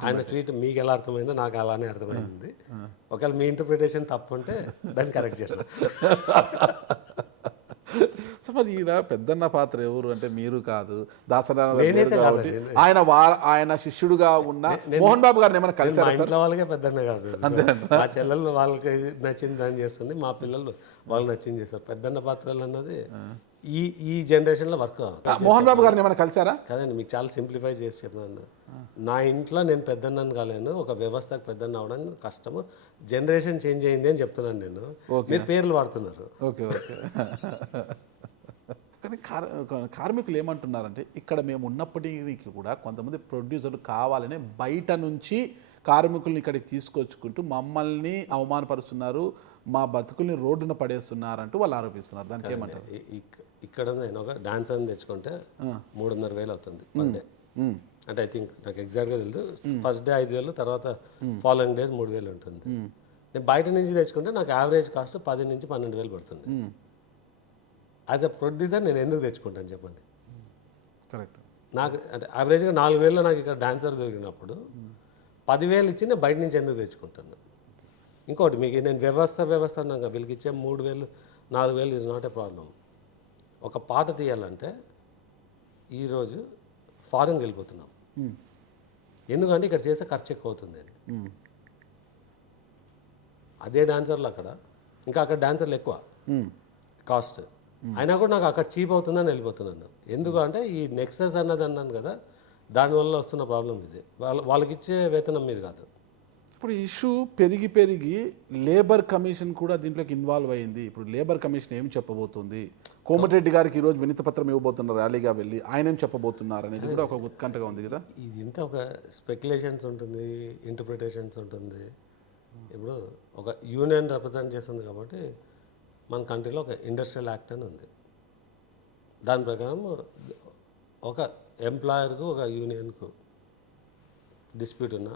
ఆయన ట్వీట్ మీకు ఎలా అర్థమైందో నాకు అలానే అర్థమైంది. ఒకవేళ మీ ఇంటర్ప్రిటేషన్ తప్పు ఉంటే దాన్ని కరెక్ట్ చేస్తాను. సో సార్ మరి ఈయన పెద్దన్న పాత్ర ఎవరు అంటే మీరు కాదు, దాసనారాయణ గారు నేనైతే లేరు కాబట్టి కాదండి. ఆయన శిష్యుడుగా ఉన్న మోహన్ బాబు గారిని ఏమైనా మా కలిసారా సార్? ఇంట్లో వాళ్ళకే పెద్దన్న కాదు. మా చెల్లెళ్ళు వాళ్ళకి నచ్చింది దాన్ని చేస్తుంది, మా పిల్లలు వాళ్ళు నచ్చింది చేస్తారు. పెద్దన్న పాత్రలు అన్నది ఈ జనరేషన్లో వర్క్ మోహన్ బాబు గారిని ఏమైనా కలిసారా? కదండి. మీకు చాలా సింప్లిఫై చేసి చెప్పాను. నా ఇంట్లో నేను పెద్దన్నను కాలేను, ఒక వ్యవస్థకు పెద్దన్న అవడం కష్టము, జనరేషన్ చేంజ్ అయింది అని చెప్తున్నాను నేను. మీరు పేర్లు వాడుతున్నారు. Okay okay. కానీ కార్మికులు ఏమంటున్నారంటే ఇక్కడ మేము ఉన్నప్పటికీ కూడా కొంతమంది ప్రొడ్యూసర్లు కావాలని బయట నుంచి కార్మికుల్ని ఇక్కడికి తీసుకొచ్చుకుంటూ మమ్మల్ని అవమానపరుస్తున్నారు, మా బతుకుల్ని రోడ్డున పడేస్తున్నారంటూ వాళ్ళు ఆరోపిస్తున్నారు. దానికి ఏమంటారు? ఇక్కడ నేను ఒక డాన్సర్ని తెచ్చుకుంటే 3,500 అవుతుంది పర్ డే. అంటే ఐ థింక్ నాకు ఎగ్జాక్ట్గా తెలియదు. ఫస్ట్ డే 5,000, తర్వాత ఫాలోయింగ్ డేస్ 3,000 ఉంటుంది. నేను బయట నుంచి తెచ్చుకుంటే నాకు యావరేజ్ కాస్ట్ 10,000 నుంచి 12,000 పడుతుంది. యాజ్ అ ప్రొడ్యూసర్ నేను ఎందుకు తెచ్చుకుంటాను చెప్పండి? కరెక్ట్. నాకు అంటే యావరేజ్గా 4,000 నాకు ఇక్కడ డాన్సర్ దొరికినప్పుడు 10,000 ఇచ్చి నేను బయట నుంచి ఎందుకు తెచ్చుకుంటాను? ఇంకోటి మీకు నేను వ్యవస్థ అన్నాక వీళ్ళకి ఇచ్చే 3,000 4,000 ఈజ్ నాట్ ఏ ప్రాబ్లం. ఒక పాట తీయాలంటే ఈరోజు ఫారెన్కి వెళ్ళిపోతున్నాం, ఎందుకంటే ఇక్కడ చేసే ఖర్చు ఎక్కువ అవుతుంది అని. అదే డాన్సర్లు ఇంకా అక్కడ డాన్సర్లు ఎక్కువ కాస్ట్, అయినా కూడా నాకు అక్కడ చీప్ అవుతుందని వెళ్ళిపోతున్నాను. ఎందుకు అంటే ఈ నెక్సెస్ అన్నది అన్నాను కదా, దానివల్ల వస్తున్న ప్రాబ్లం ఇది. వాళ్ళకి ఇచ్చే వేతనం మీద కాదు. ఇప్పుడు ఇష్యూ పెరిగి లేబర్ కమిషన్ కూడా దీంట్లోకి ఇన్వాల్వ్ అయింది. ఇప్పుడు లేబర్ కమిషన్ ఏం చెప్పబోతుంది? కోమటిరెడ్డి గారికి ఈరోజు వినతి పత్రం ఇవ్వబోతున్నారు ర్యాలీగా వెళ్ళి, ఆయన ఏం చెప్పబోతున్నారు అనేది కూడా ఒక ఉత్కంఠగా ఉంది కదా. ఇది ఇంత ఒక స్పెక్యులేషన్స్ ఉంటుంది, ఇంటర్ప్రిటేషన్స్ ఉంటుంది. ఇప్పుడు ఒక యూనియన్ రిప్రజెంట్ చేస్తుంది కాబట్టి మన కంట్రీలో ఒక ఇండస్ట్రియల్ యాక్ట్ అని ఉంది. దాని ప్రకారం ఒక ఎంప్లాయర్కు ఒక యూనియన్కు డిస్ప్యూట్ ఉన్నా,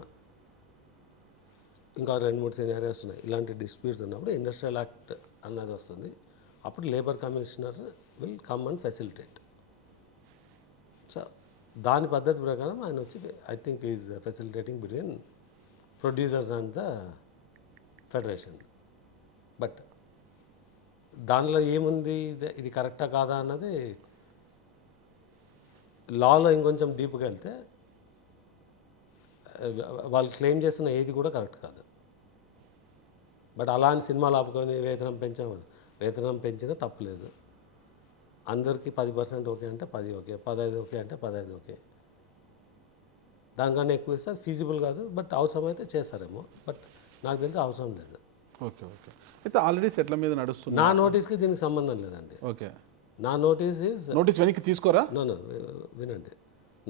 ఇంకా 2-3 సినారియోస్ ఉన్నాయి. ఇలాంటి డిస్ప్యూట్స్ ఉన్నప్పుడు ఇండస్ట్రియల్ యాక్ట్ అన్నది వస్తుంది. అప్పుడు labour commissioner will come and facilitate. So దాని పద్ధతి ప్రకారం ఆయన వచ్చి I think is facilitating between producers and the federation. But దానిలో ఏముంది, ఇది కరెక్టా కాదా అన్నది లాలో ఇంకొంచెం డీప్గా వెళ్తే వాళ్ళు క్లెయిమ్ చేస్తున్న ఏది కూడా కరెక్ట్ కాదు. బట్ అలా అని సినిమాలు ఆపుకొని వేతనం పెంచినా తప్పలేదు. అందరికీ 10% ఓకే అంటే 10 ఓకే, 15 ఓకే అంటే 15 ఓకే. దానికన్నా ఎక్కువ ఇస్తే అది ఫీజిబుల్ కాదు. బట్ అవసరం అయితే చేస్తారేమో, బట్ నాకు తెలిసి అవసరం లేదు. Okay okay. అయితే ఆల్రెడీ సెట్ల మీద నడుస్తుంది. నా నోటీస్కి దీనికి సంబంధం లేదండి. ఓకే. నా నోటీస్ వెనక్కి తీసుకోరా? నో వినండి.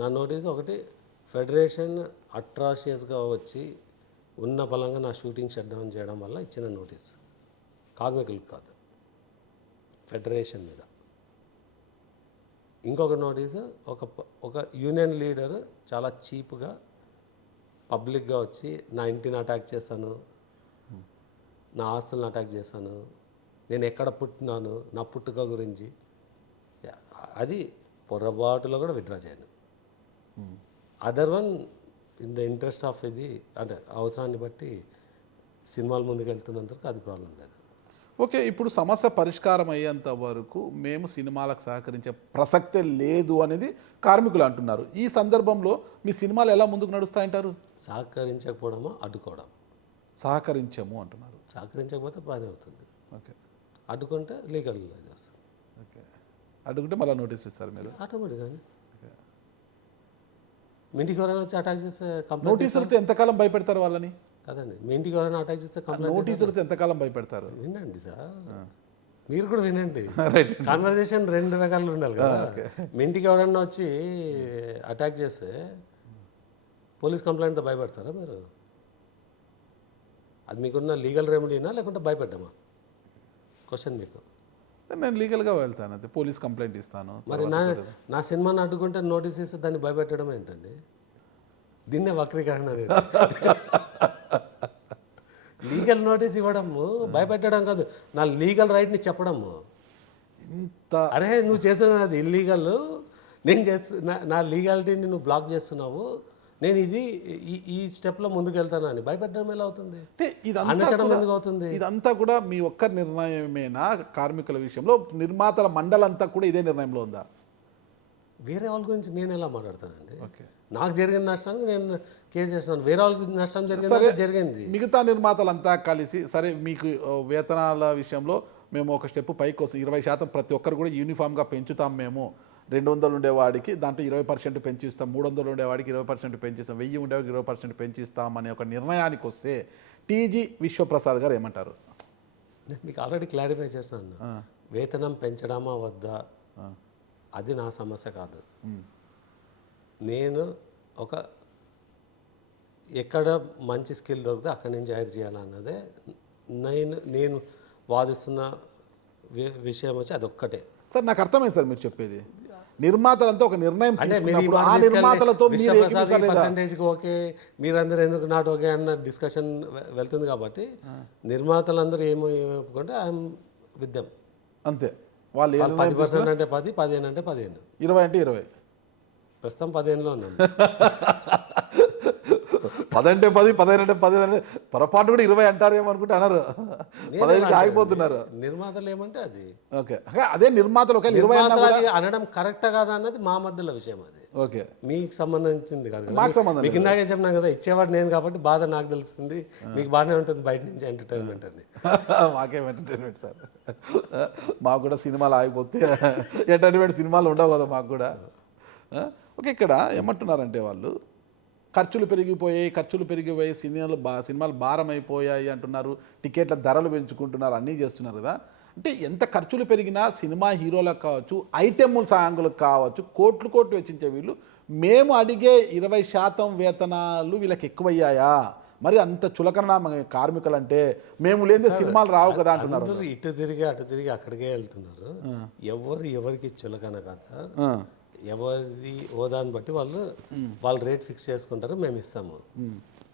నా నోటీస్ ఒకటి, ఫెడరేషన్ అట్రాషియస్గా వచ్చి ఉన్న బలంగా నా షూటింగ్ షట్ డౌన్ చేయడం వల్ల ఇచ్చిన నోటీస్, కార్మికులకు కాదు, ఫెడరేషన్ మీద. ఇంకొక నోటీసు, ఒక యూనియన్ లీడర్ చాలా చీప్గా పబ్లిక్గా వచ్చి నా ఇంటిని అటాక్ చేశాను, నా ఆస్తులను అటాక్ చేశాను, నేను ఎక్కడ పుట్టినాను, నా పుట్టుక గురించి, అది పొరపాటులో కూడా విత్డ్రా చేయను. Other one in the interest of ఇది, అంటే అవసరాన్ని బట్టి సినిమాల ముందుకు వెళ్తున్నందుకు అది ప్రాబ్లం లేదు. ఓకే. ఇప్పుడు సమస్య పరిష్కారం అయ్యేంత వరకు మేము సినిమాలకు సహకరించే ప్రసక్తే లేదు అనేది కార్మికులు అంటున్నారు. ఈ సందర్భంలో మీ సినిమాలు ఎలా ముందుకు నడుస్తాయంటారు? సహకరించకపోవడమో అడ్డుకోవడం. సహకరించము అంటున్నారు. సహకరించకపోతే పని అవుతుంది. ఓకే. అడ్డుకుంటే లీగల్ ఇది వస్తుంది. ఓకే. అడ్డుకుంటే మళ్ళీ నోటీసులు ఇస్తారు మీరు ఆటోమేటిక్గా. మీ ఇంటికి ఎవరైనా వచ్చి అటాక్ చేస్తే కంప్లైంట్, నోటీసులతో ఎంతకాలం భయపెడతారు వాళ్ళని? కదండి, మీ ఇంటికి ఎవరైనా అటాక్ చేస్తే కంప్లైంట్, నోటీసులతో ఎంతకాలం భయపెడతారు? వినండి సార్, మీరు కూడా వినండి. కాన్వర్సేషన్ 2 రకాలు ఉండాలి కదా. మీ ఇంటికి ఎవరైనా వచ్చి అటాక్ చేస్తే పోలీస్ కంప్లైంట్తో భయపెడతారా మీరు? అది మీకున్న లీగల్ రెమెడీనా లేకుంటే భయపెట్టమా? క్వశ్చన్ మీకు. నేను లీగల్గా వెళ్తాను, అయితే పోలీస్ కంప్లైంట్ ఇస్తాను. మరి నా సినిమాని అడ్డుకుంటే నోటీస్ ఇస్తే దాన్ని భయపెట్టడం ఏంటండి? దీన్నే వక్రీకరణ. లీగల్ నోటీస్ ఇవ్వడము భయపెట్టడం కాదు, నా లీగల్ రైట్ని చెప్పడము. ఇంత అరే నువ్వు చేస్తున్నది అది ఇల్లీగల్, నేను నా లీగాలిటీని నువ్వు బ్లాక్ చేస్తున్నావు, నేను ఇది ఈ స్టెప్లో ముందుకు వెళ్తానని భయపెట్టడం ఎలా అవుతుంది? అంటే ఇదంతా అనచడం కూడా- ఎందుకు అవుతుంది? ఇదంతా కూడా మీ ఒక్క నిర్ణయమేనా కార్మికుల విషయంలో? నిర్మాతల మండలంతా కూడా ఇదే నిర్ణయంలో ఉందా? వేరే వాళ్ళ గురించి నేను ఎలా మాట్లాడతానండి? ఓకే. నాకు జరిగిన నష్టానికి నేను కేసు చేస్తున్నాను, వేరే వాళ్ళకి నష్టం జరిగింది. మిగతా నిర్మాతలంతా కలిసి సరే మీకు వేతనాల విషయంలో మేము ఒక స్టెప్ పైకి వస్తాం, 20% ప్రతి ఒక్కరు కూడా యూనిఫామ్గా పెంచుతాం, మేము 200 ఉండేవాడికి దాంట్లో 20% పెంచిస్తాం, 300 ఉండేవాడికి 20% పెంచిస్తాం, 1000 ఉండేవాడికి 20% పెంచిస్తాం అనే ఒక నిర్ణయానికి వస్తే టీజీ విశ్వప్రసాద్ గారు ఏమంటారు? నేను మీకు ఆల్రెడీ క్లారిఫై చేస్తున్నాను. ఆ, వేతనం పెంచడమా వద్దా ఆ, అది నా సమస్య కాదు. ఉమ్, నేను ఒక ఎక్కడ మంచి స్కిల్ దొరికితే అక్కడి నుంచి హైర్ చేయాలన్నదే నేను వాదిస్తున్న విషయం వచ్చి అదొక్కటే. సార్ నాకు అర్థమైంది సార్ మీరు చెప్పేది. నిర్మాతలంతా ఒక నిర్ణయం అంటే తీసుకున్నప్పుడు ఆ నిర్మాతలతో మీరు ఏకీభవిస్తారా లేదా? పర్సంటేజ్కి ఓకే, మీరందరూ ఎందుకు నాట్ ఓకే అన్న డిస్కషన్ వెళ్తుంది కాబట్టి నిర్మాతలందరూ ఏమనుకుంటే ఐఎమ్ విత్ దెమ్. అంతే, వాళ్ళు ఏ నిర్ణయం 10% అంటే 10, 15 అంటే 15. 20 అంటే 20. ప్రస్తుతం 15లో ఉన్నాను. 10 అంటే 10, 15 అంటే 10 అంటే పొరపాటు కూడా 20 అంటారేమో అనుకుంటే అనరు, 15కి ఆగిపోతున్నారు. నిర్మాతలు ఏమంటే అది ఓకే, అదే నిర్మాతలు ఒక 20 అన్నా నిర్మాతలు కూడా అది అనడం కరెక్టా కాదా అన్నది మా మధ్యలో విషయం. అది ఓకే, మీకు సంబంధించింది కాదు కదా. మాకు సంబంధం మీకు ఇందాకే చెప్పినాను కదా, ఇచ్చేవాడు నేను కాబట్టి బాధ నాకు తెలుస్తుంది, మీకు బాగానే ఉంటుంది బయట నుంచి ఎంటర్టైన్మెంట్ అని. మాకేం ఎంటర్టైన్మెంట్ సార్, మాకు కూడా సినిమాలు ఆగిపోతే ఎంటర్టైన్మెంట్ సినిమాలు ఉండవు కదా మాకు కూడా. ఓకే, ఇక్కడ ఏమంటున్నారంటే వాళ్ళు ఖర్చులు పెరిగిపోయి సినిమాలు భారం అయిపోయాయి అంటున్నారు, టికెట్ల ధరలు పెంచుకుంటున్నారు, అన్నీ చేస్తున్నారు కదా. అంటే ఎంత ఖర్చులు పెరిగినా సినిమా హీరోలకు కావచ్చు, ఐటెముల సాంగులకు కావచ్చు, కోట్లు వెచ్చించే వీళ్ళు మేము అడిగే 20% వేతనాలు వీళ్ళకి ఎక్కువయ్యాయా, మరి అంత చులకన కార్మికులు అంటే మేము లేని సినిమాలు రావు కదా అంటున్నారు. అందరూ ఇటు తిరిగి అటు తిరిగి అక్కడికే వెళ్తున్నారు. ఎవరికి చులకన కాదు సార్, ఎవరి హోదాన్ని బట్టి వాళ్ళు రేట్ ఫిక్స్ చేసుకుంటారు, మేము ఇస్తాము.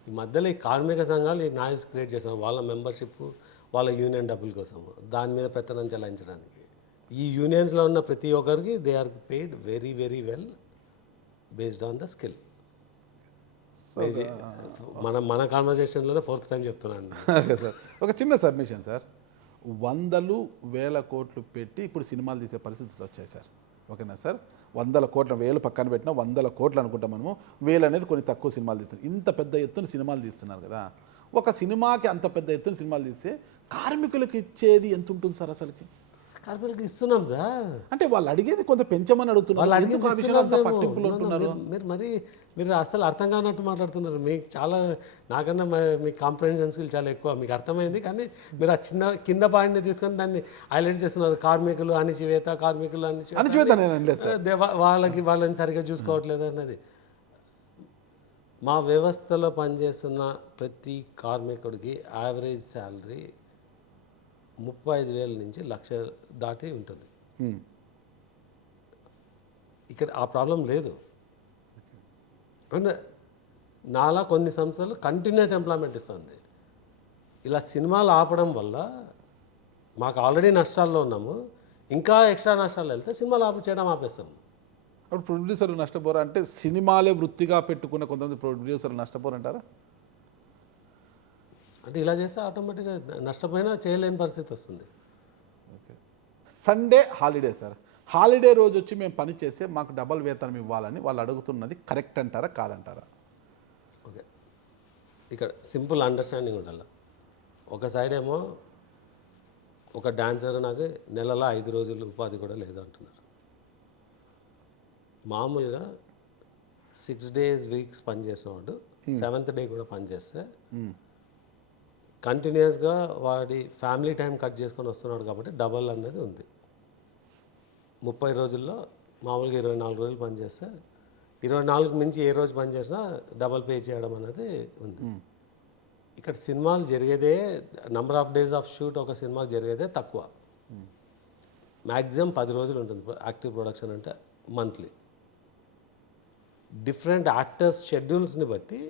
ఈ మధ్యలో ఈ కార్మిక సంఘాలు ఈ నాయిస్ క్రియేట్ చేస్తాము, వాళ్ళ మెంబర్షిప్, వాళ్ళ యూనియన్ డబ్బుల కోసము, దాని మీద పెత్తనం చెలాయించడానికి. ఈ యూనియన్స్లో ఉన్న ప్రతి ఒక్కరికి they are paid very very well based on the skill. మన కాన్వర్జేషన్లోనే 4th టైం చెప్తున్నాను. సార్ ఒక చిన్న సబ్మిషన్ సార్, 100,000 కోట్లు పెట్టి ఇప్పుడు సినిమాలు తీసే పరిస్థితులు వచ్చాయి సార్. ఓకేనా సార్, 100 కోట్ల, 1000 పక్కన పెట్టినా 100 కోట్లు అనుకుంటాం మనము. 1000 అనేది కొన్ని తక్కువ సినిమాలు తీస్తున్నారు, ఇంత పెద్ద ఎత్తున సినిమాలు తీస్తున్నారు కదా. ఒక సినిమాకి అంత పెద్ద ఎత్తున సినిమాలు తీస్తే కార్మికులకు ఇచ్చేది ఎంత ఉంటుంది సార్ అసలుకి? కార్మికులకు ఇస్తున్నాం సార్, అంటే వాళ్ళు అడిగేది కొంత పెంచమని అడుగుతున్నారు, ఎందుకు ఆ విషయంలో అంత పట్టింపులు ఉంటున్నారు? మీరు అసలు అర్థం కానట్టు మాట్లాడుతున్నారు. మీకు చాలా నాకన్నా మీ కాంప్రహెన్షన్ స్కిల్ చాలా ఎక్కువ, మీకు అర్థమైంది. కానీ మీరు ఆ కింద పాయింట్ని తీసుకొని దాన్ని హైలైట్ చేస్తున్నారు. కార్మికులు అణిచివేత, అణిచివేత నేను అనలేదు సార్. వాళ్ళని సరిగ్గా చూసుకోవట్లేదు అన్నది. మా వ్యవస్థలో పనిచేస్తున్న ప్రతి కార్మికుడికి యావరేజ్ శాలరీ 35,000 నుంచి 1,00,000 దాటి ఉంటుంది. ఇక్కడ ఆ ప్రాబ్లం లేదు. అంటే నాలా కొన్ని సంస్థలు కంటిన్యూస్ ఎంప్లాయ్మెంట్ ఇస్తుంది. ఇలా సినిమాలు ఆపడం వల్ల మాకు ఆల్రెడీ నష్టాల్లో ఉన్నాము, ఇంకా ఎక్స్ట్రా నష్టాలు వెళ్తే సినిమాలు చేయడం ఆపేస్తాము. అప్పుడు ప్రొడ్యూసర్లు నష్టపోరా అంటే సినిమాలే వృత్తిగా పెట్టుకున్న కొంతమంది ప్రొడ్యూసర్లు నష్టపోరంటారా? అంటే ఇలా చేస్తే ఆటోమేటిక్గా నష్టపోయినా చేయలేని పరిస్థితి వస్తుంది. Okay, Sunday holiday sir, holiday రోజు వచ్చి మేము పని చేస్తే మాకు డబల్ వేతనం ఇవ్వాలని వాళ్ళు అడుగుతున్నది కరెక్ట్ అంటారా కాదంటారా? ఓకే, ఇక్కడ సింపుల్ అండర్స్టాండింగ్ ఉండాలి. ఒక సైడ్ ఏమో ఒక డాన్సర్ నాకు నెలలో 5 రోజులు ఉపాధి కూడా లేదు అంటున్నారు. మామూలుగా 6 days వీక్స్ పనిచేసిన వాడు 7th డే కూడా పనిచేస్తే కంటిన్యూస్గా వాడి ఫ్యామిలీ టైం కట్ చేసుకొని వస్తున్నాడు కాబట్టి డబల్ అనేది ఉంది. 30 రోజుల్లో మామూలుగా 24 రోజులు పనిచేస్తే 24 మించి ఏ రోజు పనిచేసినా డబల్ పే చేయడం అనేది ఉంది. ఇక్కడ సినిమాలు జరిగేదే number of days of shoot ఒక సినిమాకి జరిగేదే తక్కువ. మ్యాక్సిమం 10 రోజులు ఉంటుంది యాక్టివ్ ప్రొడక్షన్ అంటే మంత్లీ. డిఫరెంట్ యాక్టర్స్ షెడ్యూల్స్ని బట్టి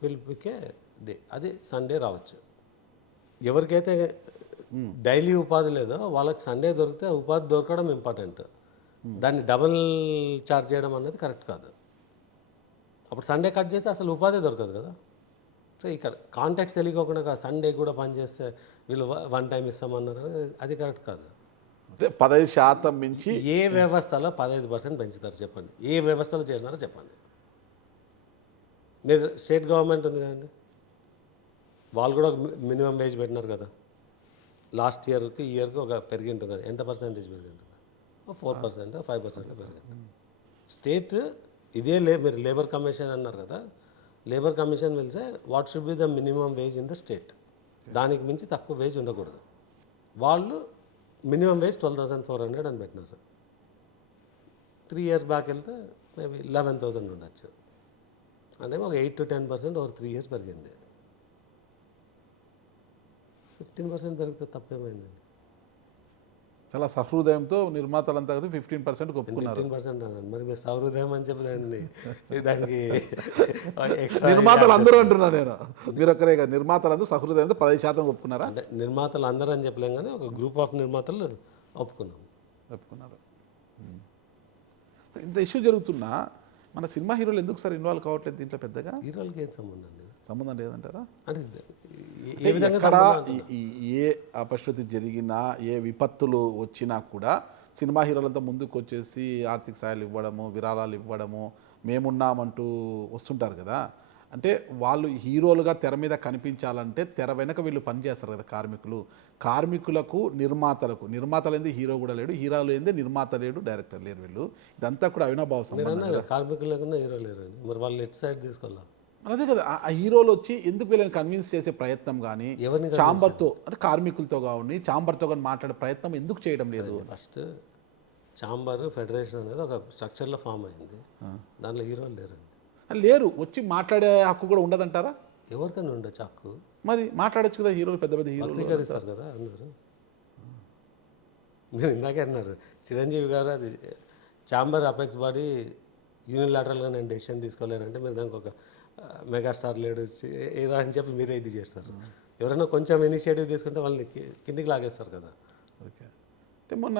పిలిపికే డే అది సండే రావచ్చు. ఎవరికైతే డైలీ ఉపాధి లేదో వాళ్ళకి సండే దొరికితే ఉపాధి దొరకడం ఇంపార్టెంట్, దాన్ని డబుల్ ఛార్జ్ చేయడం అనేది కరెక్ట్ కాదు. అప్పుడు సండే కట్ చేస్తే అసలు ఉపాధి దొరకదు కదా. సో ఇక్కడ కాంటాక్ట్స్ తెలియకోకుండా సండే కూడా పని చేస్తే వీళ్ళు వన్ టైం ఇస్తామన్నారు, అది కరెక్ట్ కాదు. అంటే 15% మించి ఏ వ్యవస్థలో 15% పెంచుతారు చెప్పండి, ఏ వ్యవస్థలో చేసినారో చెప్పండి. మీరు స్టేట్ గవర్నమెంట్ ఉంది కదండి, వాళ్ళు కూడా మినిమం వేజ్ పెట్టినారు కదా. లాస్ట్ ఇయర్కి ఈ ఇయర్కి ఒక పెరిగి ఉంటుంది కదా, ఎంత పర్సెంటేజ్ పెరిగింది? 4%, 5% పెరిగింది. స్టేట్ ఇదే మీరు లేబర్ కమిషన్ అన్నారు కదా, లేబర్ కమిషన్ వెళ్తే what should be the minimum wage in the state, దానికి మించి తక్కువ వేజ్ ఉండకూడదు. వాళ్ళు మినిమం వేజ్ 12,400 అని పెట్టినారు. 3 years బ్యాక్ వెళ్తే మేబీ 11,000 ఉండొచ్చు. అంటే ఒక 8 to 10% ఓవర్ 3 years పెరిగింది. 15% పెరిగితే తప్పేమైంది? చాలా సహృదయంతో నిర్మాతలంతా కలిసి 15% ఒప్పుకున్నారు. 15% అన్నాను, మరి మీరు సౌహృదయం అని చెప్పి దానికి ఎక్స్ట్రా నిర్మాతలు అందరూ అంటున్నారు, నేను మీరు ఒక్కరే కదా, నిర్మాతలందరూ సహృదయంతో 10% ఒప్పుకున్నారా? అంటే నిర్మాతలు అందరూ అని చెప్పలేం కానీ ఒక గ్రూప్ ఆఫ్ నిర్మాతలు ఒప్పుకున్నారు. ఇంత ఇష్యూ జరుగుతున్నా మన సినిమా హీరోలు ఎందుకు సార్ ఇన్వాల్వ్ కావట్లేదు దీంట్లో? పెద్దగా హీరోలకి ఏం సంబంధం లేదు. సంబంధం లేదంటారా? అంటే ఏ విధంగా ఎక్కడ ఏ అపశృతి జరిగినా, ఏ విపత్తులు వచ్చినా కూడా సినిమా హీరోలంతా ముందుకు వచ్చేసి ఆర్థిక సాయాలు ఇవ్వడము, విరాళాలు ఇవ్వడము, మేమున్నామంటూ వస్తుంటారు కదా. అంటే వాళ్ళు హీరోలుగా తెర మీద కనిపించాలంటే తెర వెనక వీళ్ళు పనిచేస్తారు కదా కార్మికులకు నిర్మాతలు ఏంది హీరో కూడా లేడు, హీరోలు ఏంది నిర్మాత లేడు, డైరెక్టర్ లేరు, వీళ్ళు ఇదంతా కూడా అవినాభావ సంబంధం. కార్మికులు లేకుండా హీరో లేరు, మరి వాళ్ళు ఎట్ సైడ్ తీసుకోవాలి. అదే కదా, ఆ హీరోలు వచ్చి ఎందుకు వీళ్ళని కన్విన్స్ చేసే ప్రయత్నం కానీ, చాంబర్తో అంటే కార్మికులతో కానీ చాంబర్తో కానీ మాట్లాడే ప్రయత్నం ఎందుకు చేయడం లేదు? ఫస్ట్ చాంబర్ ఫెడరేషన్ అనేది ఒక స్ట్రక్చర్లో ఫామ్ అయింది, దాంట్లో హీరోలు లేరు, వచ్చి మాట్లాడే హక్కు కూడా ఉండదంటారా? ఎవరికైనా ఉండొచ్చు హక్కు, మరి మాట్లాడచ్చు కదా హీరోలు, పెద్ద పెద్ద హీరోలు వక్రీకరిస్తారు కదా అందరూ. మీరు ఇందాకే అన్నారు చిరంజీవి గారు, అది చాంబర్ అపెక్స్ బాడీ యూనిలాటరల్గా నేను డెసిషన్ తీసుకోలేనంటే మీరు దానికి ఒక మెగాస్టార్ లేడు ఏదో అని చెప్పి మీరే ఇది చేస్తారు. ఎవరైనా కొంచెం ఇనిషియేటివ్ తీసుకుంటే వాళ్ళని కిందికి లాగేస్తారు కదా. ఓకే, అంటే మొన్న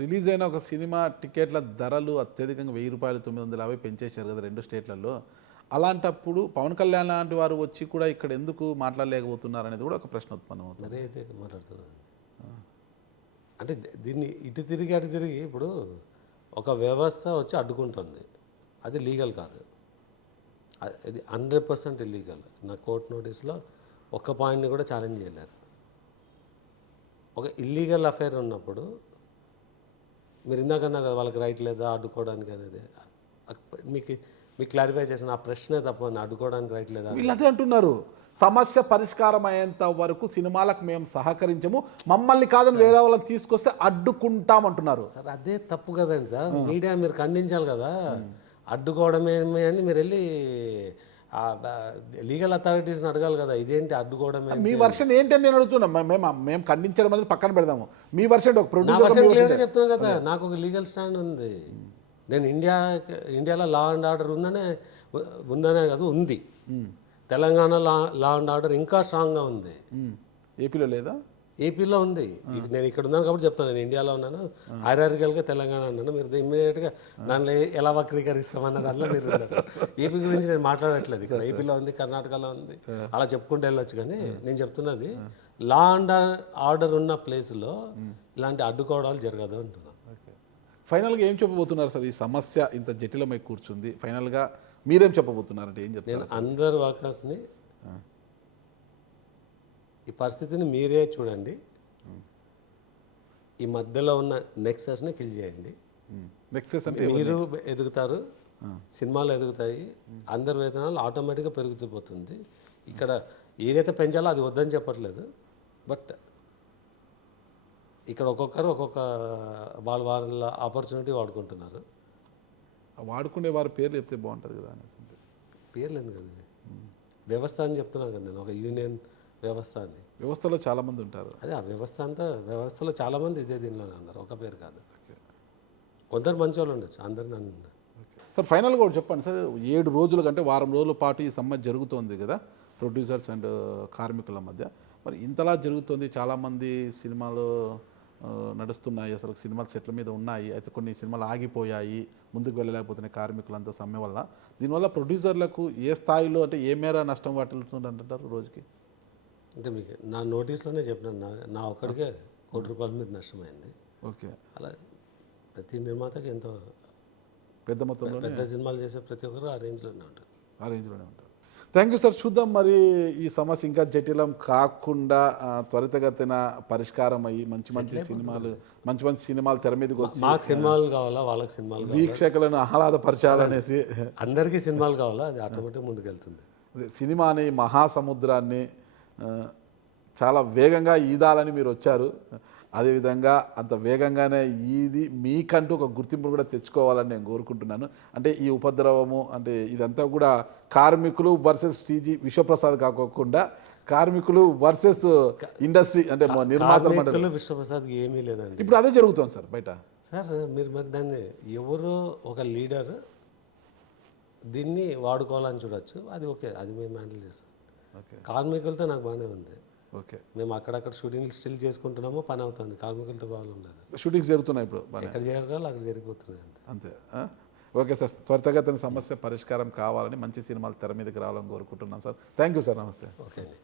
రిలీజ్ అయిన ఒక సినిమా టికెట్ల ధరలు అత్యధికంగా 1,000 రూపాయలు 950 పెంచేశారు కదా 2 స్టేట్లలో. అలాంటప్పుడు పవన్ కళ్యాణ్ లాంటి వారు వచ్చి కూడా ఇక్కడ ఎందుకు మాట్లాడలేకపోతున్నారు అనేది కూడా ఒక ప్రశ్న ఉత్పన్నం అవుతుంది. అదే అయితే మాట్లాడుతున్నారు అంటే దీన్ని ఇటు తిరిగి అటు తిరిగి ఇప్పుడు ఒక వ్యవస్థ వచ్చి అడ్డుకుంటుంది, అది లీగల్ కాదు, అది 100% ఇల్లీగల్. నా కోర్ట్ నోటీస్లో ఒక్క పాయింట్ని కూడా ఛాలెంజ్ చేయలేరు. ఒక ఇల్లీగల్ అఫైర్ ఉన్నప్పుడు మీరు ఇందాకన్నా కదా వాళ్ళకి రైట్ లేదా అడ్డుకోవడానికి అనేది, మీకు క్లారిఫై చేసిన ఆ ప్రశ్నే తప్ప అడ్డుకోవడానికి రైట్ లేదా? వీళ్ళు అదే అంటున్నారు, సమస్య పరిష్కారం అయ్యేంత వరకు సినిమాలకు మేము సహకరించము, మమ్మల్ని కాదని వేరే వాళ్ళని తీసుకొస్తే అడ్డుకుంటామంటున్నారు. సార్ అదే తప్పు కదండి సార్, మీడియా మీరు ఖండించాలి కదా. అడ్డుకోవడమేమి అని మీరు వెళ్ళి లీగల్ అథారిటీస్ని అడగాలి కదా, ఇదేంటి అడ్డుకోవడమే. మీ వర్షన్ ఏంటని నేను అడుగుతున్నా. మేము ఖండించడం అనేది పక్కన పెడదాము, మీ వర్షన్ ఒక ప్రొడ్యూసర్ చెప్తున్నాను కదా, నాకు ఒక లీగల్ స్టాండ్ ఉంది. నేను ఇండియాలో లా అండ్ ఆర్డర్ ఉందనే కదా ఉంది. తెలంగాణ లా అండ్ ఆర్డర్ ఇంకా స్ట్రాంగ్గా ఉంది. ఏపీలో లేదా? ఏపీలో ఉంది. నేను ఇక్కడ ఉన్నాను కాబట్టి చెప్తాను, నేను ఇండియాలో ఉన్నాను, హైరార్కికల్గా తెలంగాణ ఉన్నాను. మీరు ఇమ్మీడియట్గా దానిలో ఎలా వక్రీకరిస్తామన్న దాంట్లో మీరు ఉన్నారు. ఏపీ గురించి నేను మాట్లాడట్లేదు, ఇక్కడ ఏపీలో ఉంది, కర్ణాటకలో ఉంది, అలా చెప్పుకుంటూ వెళ్ళొచ్చు. కానీ నేను చెప్తున్నది లా అండ్ ఆర్డర్ ఉన్న ప్లేస్లో ఇలాంటి అడ్డుకోవడాలు జరగదు అంటున్నాను. ఫైనల్గా ఏం చెప్పబోతున్నారు సార్? ఈ సమస్య ఇంత జటిలమై కూర్చుంది, ఫైనల్గా మీరేం చెప్పబోతున్నారంటే ఏం చెప్తారు? నేను అందరు వర్కర్స్ని ఈ పరిస్థితిని మీరే చూడండి, ఈ మధ్యలో ఉన్న నెక్సెస్ని కిల్ చేయండి. నెక్సెస్ అంటే మీరు ఎదుగుతారు, సినిమాలు ఎదుగుతాయి, అందరి వేతనాలు ఆటోమేటిక్గా పెరుగుతూ. ఇక్కడ ఏదైతే పెంచాలో అది వద్దని చెప్పట్లేదు, బట్ ఇక్కడ ఒక్కొక్కరు ఒక్కొక్క వాళ్ళ ఆపర్చునిటీ వాడుకుంటున్నారు. వాడుకునే వారి పేర్లు చెప్తే బాగుంటుంది కదా అనేసి. పేర్లు ఎందుకండి, వ్యవస్థ అని చెప్తున్నాను కదా నేను, ఒక యూనియన్ వ్యవస్థ అని. వ్యవస్థలో చాలామంది ఉంటారు, అదే ఆ వ్యవస్థ అంతా, వ్యవస్థలో చాలామంది ఇదే దీనిలోనే అన్నారు, ఒక పేరు కాదు. కొందరు మంచి వాళ్ళు ఉండొచ్చు, అందరిని అన్నారు. సార్ ఫైనల్గా కూడా చెప్పండి సార్, 7 రోజుల కంటే వారం రోజుల పాటు ఈ సమ్మె జరుగుతోంది కదా ప్రొడ్యూసర్స్ అండ్ కార్మికుల మధ్య. మరి ఇంతలా జరుగుతుంది, చాలామంది సినిమాలు నడుస్తున్నాయి, అసలు సినిమాలు సెట్ల మీద ఉన్నాయి, అయితే కొన్ని సినిమాలు ఆగిపోయాయి, ముందుకు వెళ్ళలేకపోతున్నాయి కార్మికులంతా సమ్మె వల్ల. దీనివల్ల ప్రొడ్యూసర్లకు ఏ స్థాయిలో అంటే ఏ మేర నష్టం వాటిల్లుతుంది అంటారు రోజుకి? అంటే మీకు నా నోటీస్లోనే చెప్పినాను, నా ఒక్కడికే ₹1,00,00,000 మీద నష్టమైంది. ఓకే, అలా ప్రతి నిర్మాతకి ఎంతో పెద్ద మొత్తంలో పెద్ద సినిమాలు చేసే ప్రతి ఒక్కరు ఆ రేంజ్లోనే ఉంటారు. ఆ రేంజ్లోనే ఉంటారు. Thank you sir. చూద్దాం మరి ఈ సమస్య ఇంకా జటిలం కాకుండా త్వరితగతిన పరిష్కారం అయ్యి మంచి మంచి సినిమాలు తెర మీదకి వచ్చి మాకు సినిమాలు కావాలా, వాళ్ళకి సినిమాలు కావాలా, వీక్షకులను ఆహ్లాదపరచాలనేసి అందరికీ సినిమాలు కావాలా, అది ఆటోమేటిక్ ముందుకెళ్తుంది. సినిమాని మహాసముద్రాన్ని చాలా వేగంగా ఈదాలని మీరు వచ్చారు. అదేవిధంగా అంత వేగంగానే ఇది మీకంటూ ఒక గుర్తింపు కూడా తెచ్చుకోవాలని నేను కోరుకుంటున్నాను. అంటే ఈ ఉపద్రవము అంటే ఇదంతా కూడా కార్మికులు వర్సెస్ టీజీ విశ్వప్రసాద్ కాకోకుండా కార్మికులు వర్సెస్ ఇండస్ట్రీ అంటే నిర్మాతలు. కార్మికులు విశ్వప్రసాద్కి ఏమీ లేదండి. ఇప్పుడు అదే జరుగుతుంది సార్ బయట. సార్ మీరు మరి దాన్ని ఎవరో ఒక లీడర్ దీన్ని వాడుకోవాలని చూడొచ్చు, అది ఓకే, అది మేము హ్యాండిల్ చేస్తాం. ఓకే కార్మికులతో నాకు బాగానే ఉంది. ఓకే, మేము అక్కడక్కడ షూటింగ్లు స్టిల్ చేసుకుంటున్నామో, పని అవుతుంది, కార్మికులతో ప్రాబ్లం లేదు. షూటింగ్స్ జరుగుతున్నాయి ఇప్పుడు ఎక్కడ జరగాలో అక్కడ జరిగిపోతున్నాయి అంతే. ఓకే సార్, త్వరితగతిన సమస్య పరిష్కారం కావాలని మంచి సినిమాలు తెర మీదకి రావాలని కోరుకుంటున్నాం సార్. Thank you sir. నమస్తే. ఓకే అండి.